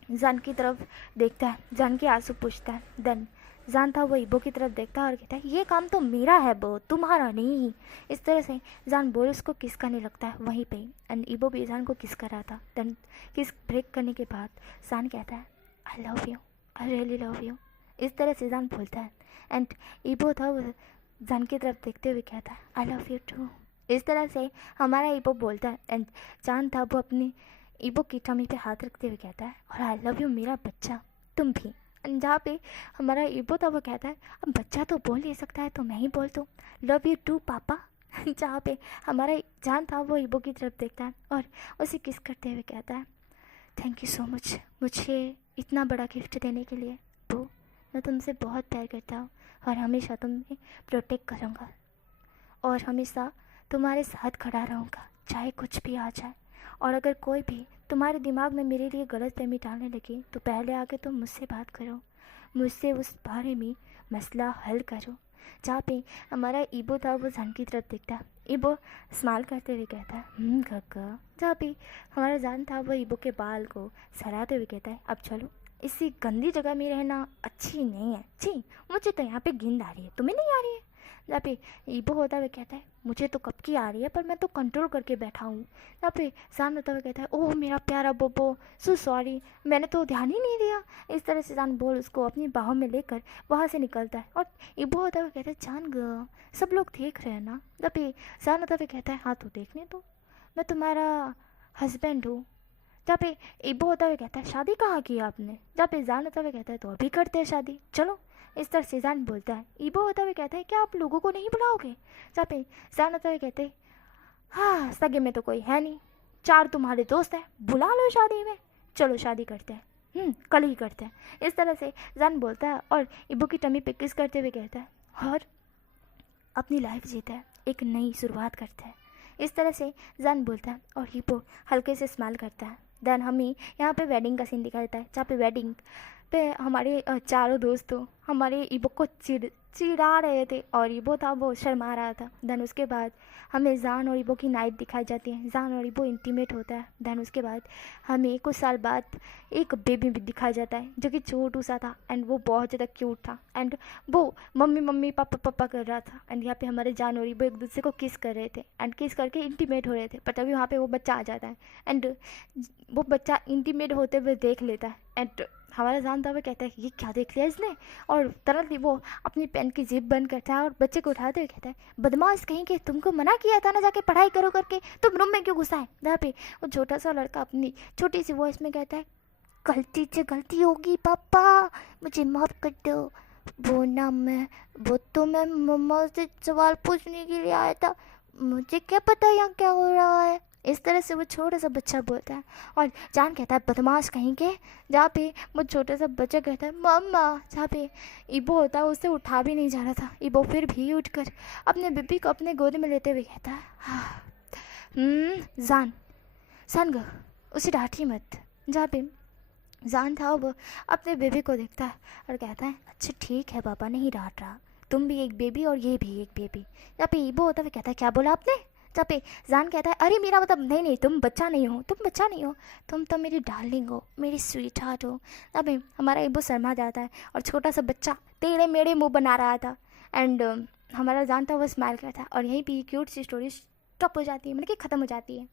जान की तरफ देखता है, जान के आंसू पूछता है। देन जान था वो ईबो की तरफ देखता है और कहता है, ये काम तो मेरा है बो, तुम्हारा नहीं। इस तरह से जान बोल उसको किस करने लगता है वहीं पे। एंड ईबो भी जान को किस कर रहा था। देन किस ब्रेक करने के बाद जान कहता है, I love you, I really love you. इस तरह से जान बोलता है। एंड ईबो था वो जान की तरफ देखते हुए कहता है, आई लव यू टू। इस तरह से हमारा ईबो बोलता है। एंड जान था वो अपनी ईबो की टमी पे हाथ रखते हुए कहता है, और आई लव यू मेरा बच्चा, तुम भी। एंड जहाँ पे हमारा ईबो था वो कहता है, अब बच्चा तो बोल नहीं सकता है तो मैं ही बोल दूँ, लव यू टू पापा। जहाँ पे हमारा जान था वो ईबो की तरफ देखता है और उसे किस करते हुए कहता है, थैंक यू सो मच मुझे इतना बड़ा गिफ्ट देने के लिए। वो मैं तुमसे बहुत प्यार करता हूँ और हमेशा तुम्हें प्रोटेक्ट करूँगा और हमेशा तुम्हारे साथ खड़ा रहूँगा, चाहे कुछ भी आ जाए। और अगर कोई भी तुम्हारे दिमाग में मेरे लिए गलतफहमी डालने लगे तो पहले आके तुम मुझसे बात करो, मुझसे उस बारे में मसला हल करो, जहाँ पे हमारा ईबो था वो जान की तरफ देखता है। ईबो स्माइल करते हुए कहता है काका। जहाँ पे हमारा जान था वो ईबो के बाल को सहलाते हुए कहता है अब चलो, इसी गंदी जगह में रहना अच्छी नहीं है। छी, मुझे तो यहाँ पे गिंद आ रही है, तुम्हें नहीं आ रही है? जहाँ पे ईबो होता हुआ कहता है मुझे तो कब की आ रही है, पर मैं तो कंट्रोल करके बैठा हूँ। जहाँ पे जान होता हुआ कहता है ओह मेरा प्यारा बोबो, सो सॉरी, मैंने तो ध्यान ही नहीं दिया। इस तरह से जान बोल उसको अपनी बाहों में लेकर वहाँ से निकलता है। और ईबो होता हुआ कहता है जान ग, सब लोग देख रहे हैं ना? जहाँ पे जान होता हुआ कहता है हाँ तो देखने दो, मैं तुम्हारा हस्बैंड हूँ। जहाँ पे ईबो होता हुआ कहता है शादी कहाँ की आपने? जहाँ पे जान होता हुआ कहता है तो अभी करते हैं शादी, चलो। इस तरह से जान बोलता है। ईबो होता हुआ कहता है क्या आप लोगों को नहीं बुलाओगे? जहाँ पे जान होता हुआ कहते हैं हाँ सगे में तो कोई है नहीं, 4 तुम्हारे दोस्त हैं, बुला लो शादी में, चलो शादी करते हैं, कल ही करते हैं। इस तरह से जान बोलता है और ईबो की टमी पे किस करते हुए कहता है और अपनी लाइफ जीता है, एक नई शुरुआत करता है। इस तरह से जान बोलता है और ईबो हल्के से स्माइल करता है। देन हमें यहाँ पे वेडिंग का सीन दिखाया जाता है, जहाँ पे वेडिंग पे हमारे चारों दोस्तों हमारे ईबो को चिढ़ा रहे थे और ईबो था वो शर्मा रहा था। देन उसके बाद हमें जान और ईबो की नाइट दिखाई जाती है, जान और ईबो इंटीमेट होता है। देन उसके बाद हमें कुछ साल बाद एक बेबी भी दिखाया जाता है जो कि छोटू सा था एंड वो बहुत ज़्यादा क्यूट था एंड वो मम्मी मम्मी पापा पापा कर रहा था। एंड यहाँ पे हमारे जान और ईबो एक दूसरे को किस कर रहे थे एंड किस करके इंटीमेट हो रहे थे, बट अभी वहाँ पे वो बच्चा आ जाता है एंड वो बच्चा इंटीमेट होते हुए देख लेता है एंड हमारा जान था वो कहता है कि ये क्या देख लिया इसने, और तुरंत ही वो अपनी पेन की जेब बंद करता है और बच्चे को उठाते हुए कहता है बदमाश कहीं के, तुमको मना किया था ना जाके पढ़ाई करो करके, तुम रूम में क्यों घुसा है? जहाँ पे वो छोटा सा लड़का अपनी छोटी सी वॉइस में कहता है गलती से गलती होगी पापा, मुझे माफ़ कर दो, वो तो मैं मम्मा से सवाल पूछने के लिए आया था, मुझे क्या पता यहाँ क्या हो रहा है। इस तरह से वो छोटा सा बच्चा बोलता है और जान कहता है बदमाश कहीं के। जहाँ पे वो छोटा सा बच्चा कहता है मम्मा। जहाँ पे ईबो होता है उसे उठा भी नहीं जा रहा था, ईबो फिर भी उठकर अपने बेबी को अपने गोद में लेते हुए कहता है हाँ जान सन उसे डांटी मत। जहाँ पे जान था वो अपने बेबी को देखता है और कहता है अच्छा ठीक है पापा नहीं डांट रहा, तुम भी एक बेबी और ये भी एक बेबी। जहाँ पे ईबो होता है कहता है क्या बोला आपने? जहाँ पे जान कहता है अरे मेरा मतलब नहीं नहीं तुम बच्चा नहीं हो, तुम बच्चा नहीं हो, तुम तो मेरी डार्लिंग हो, मेरी स्वीट हार्ट हो। तब हमारा ईबो शर्मा जाता है और छोटा सा बच्चा टेढ़े मेढ़े मुँह बना रहा था एंड हमारा जान था वो स्माइल करता है और यहीं पे क्यूट सी स्टोरी स्टॉप हो जाती है, मतलब कि ख़त्म हो जाती है।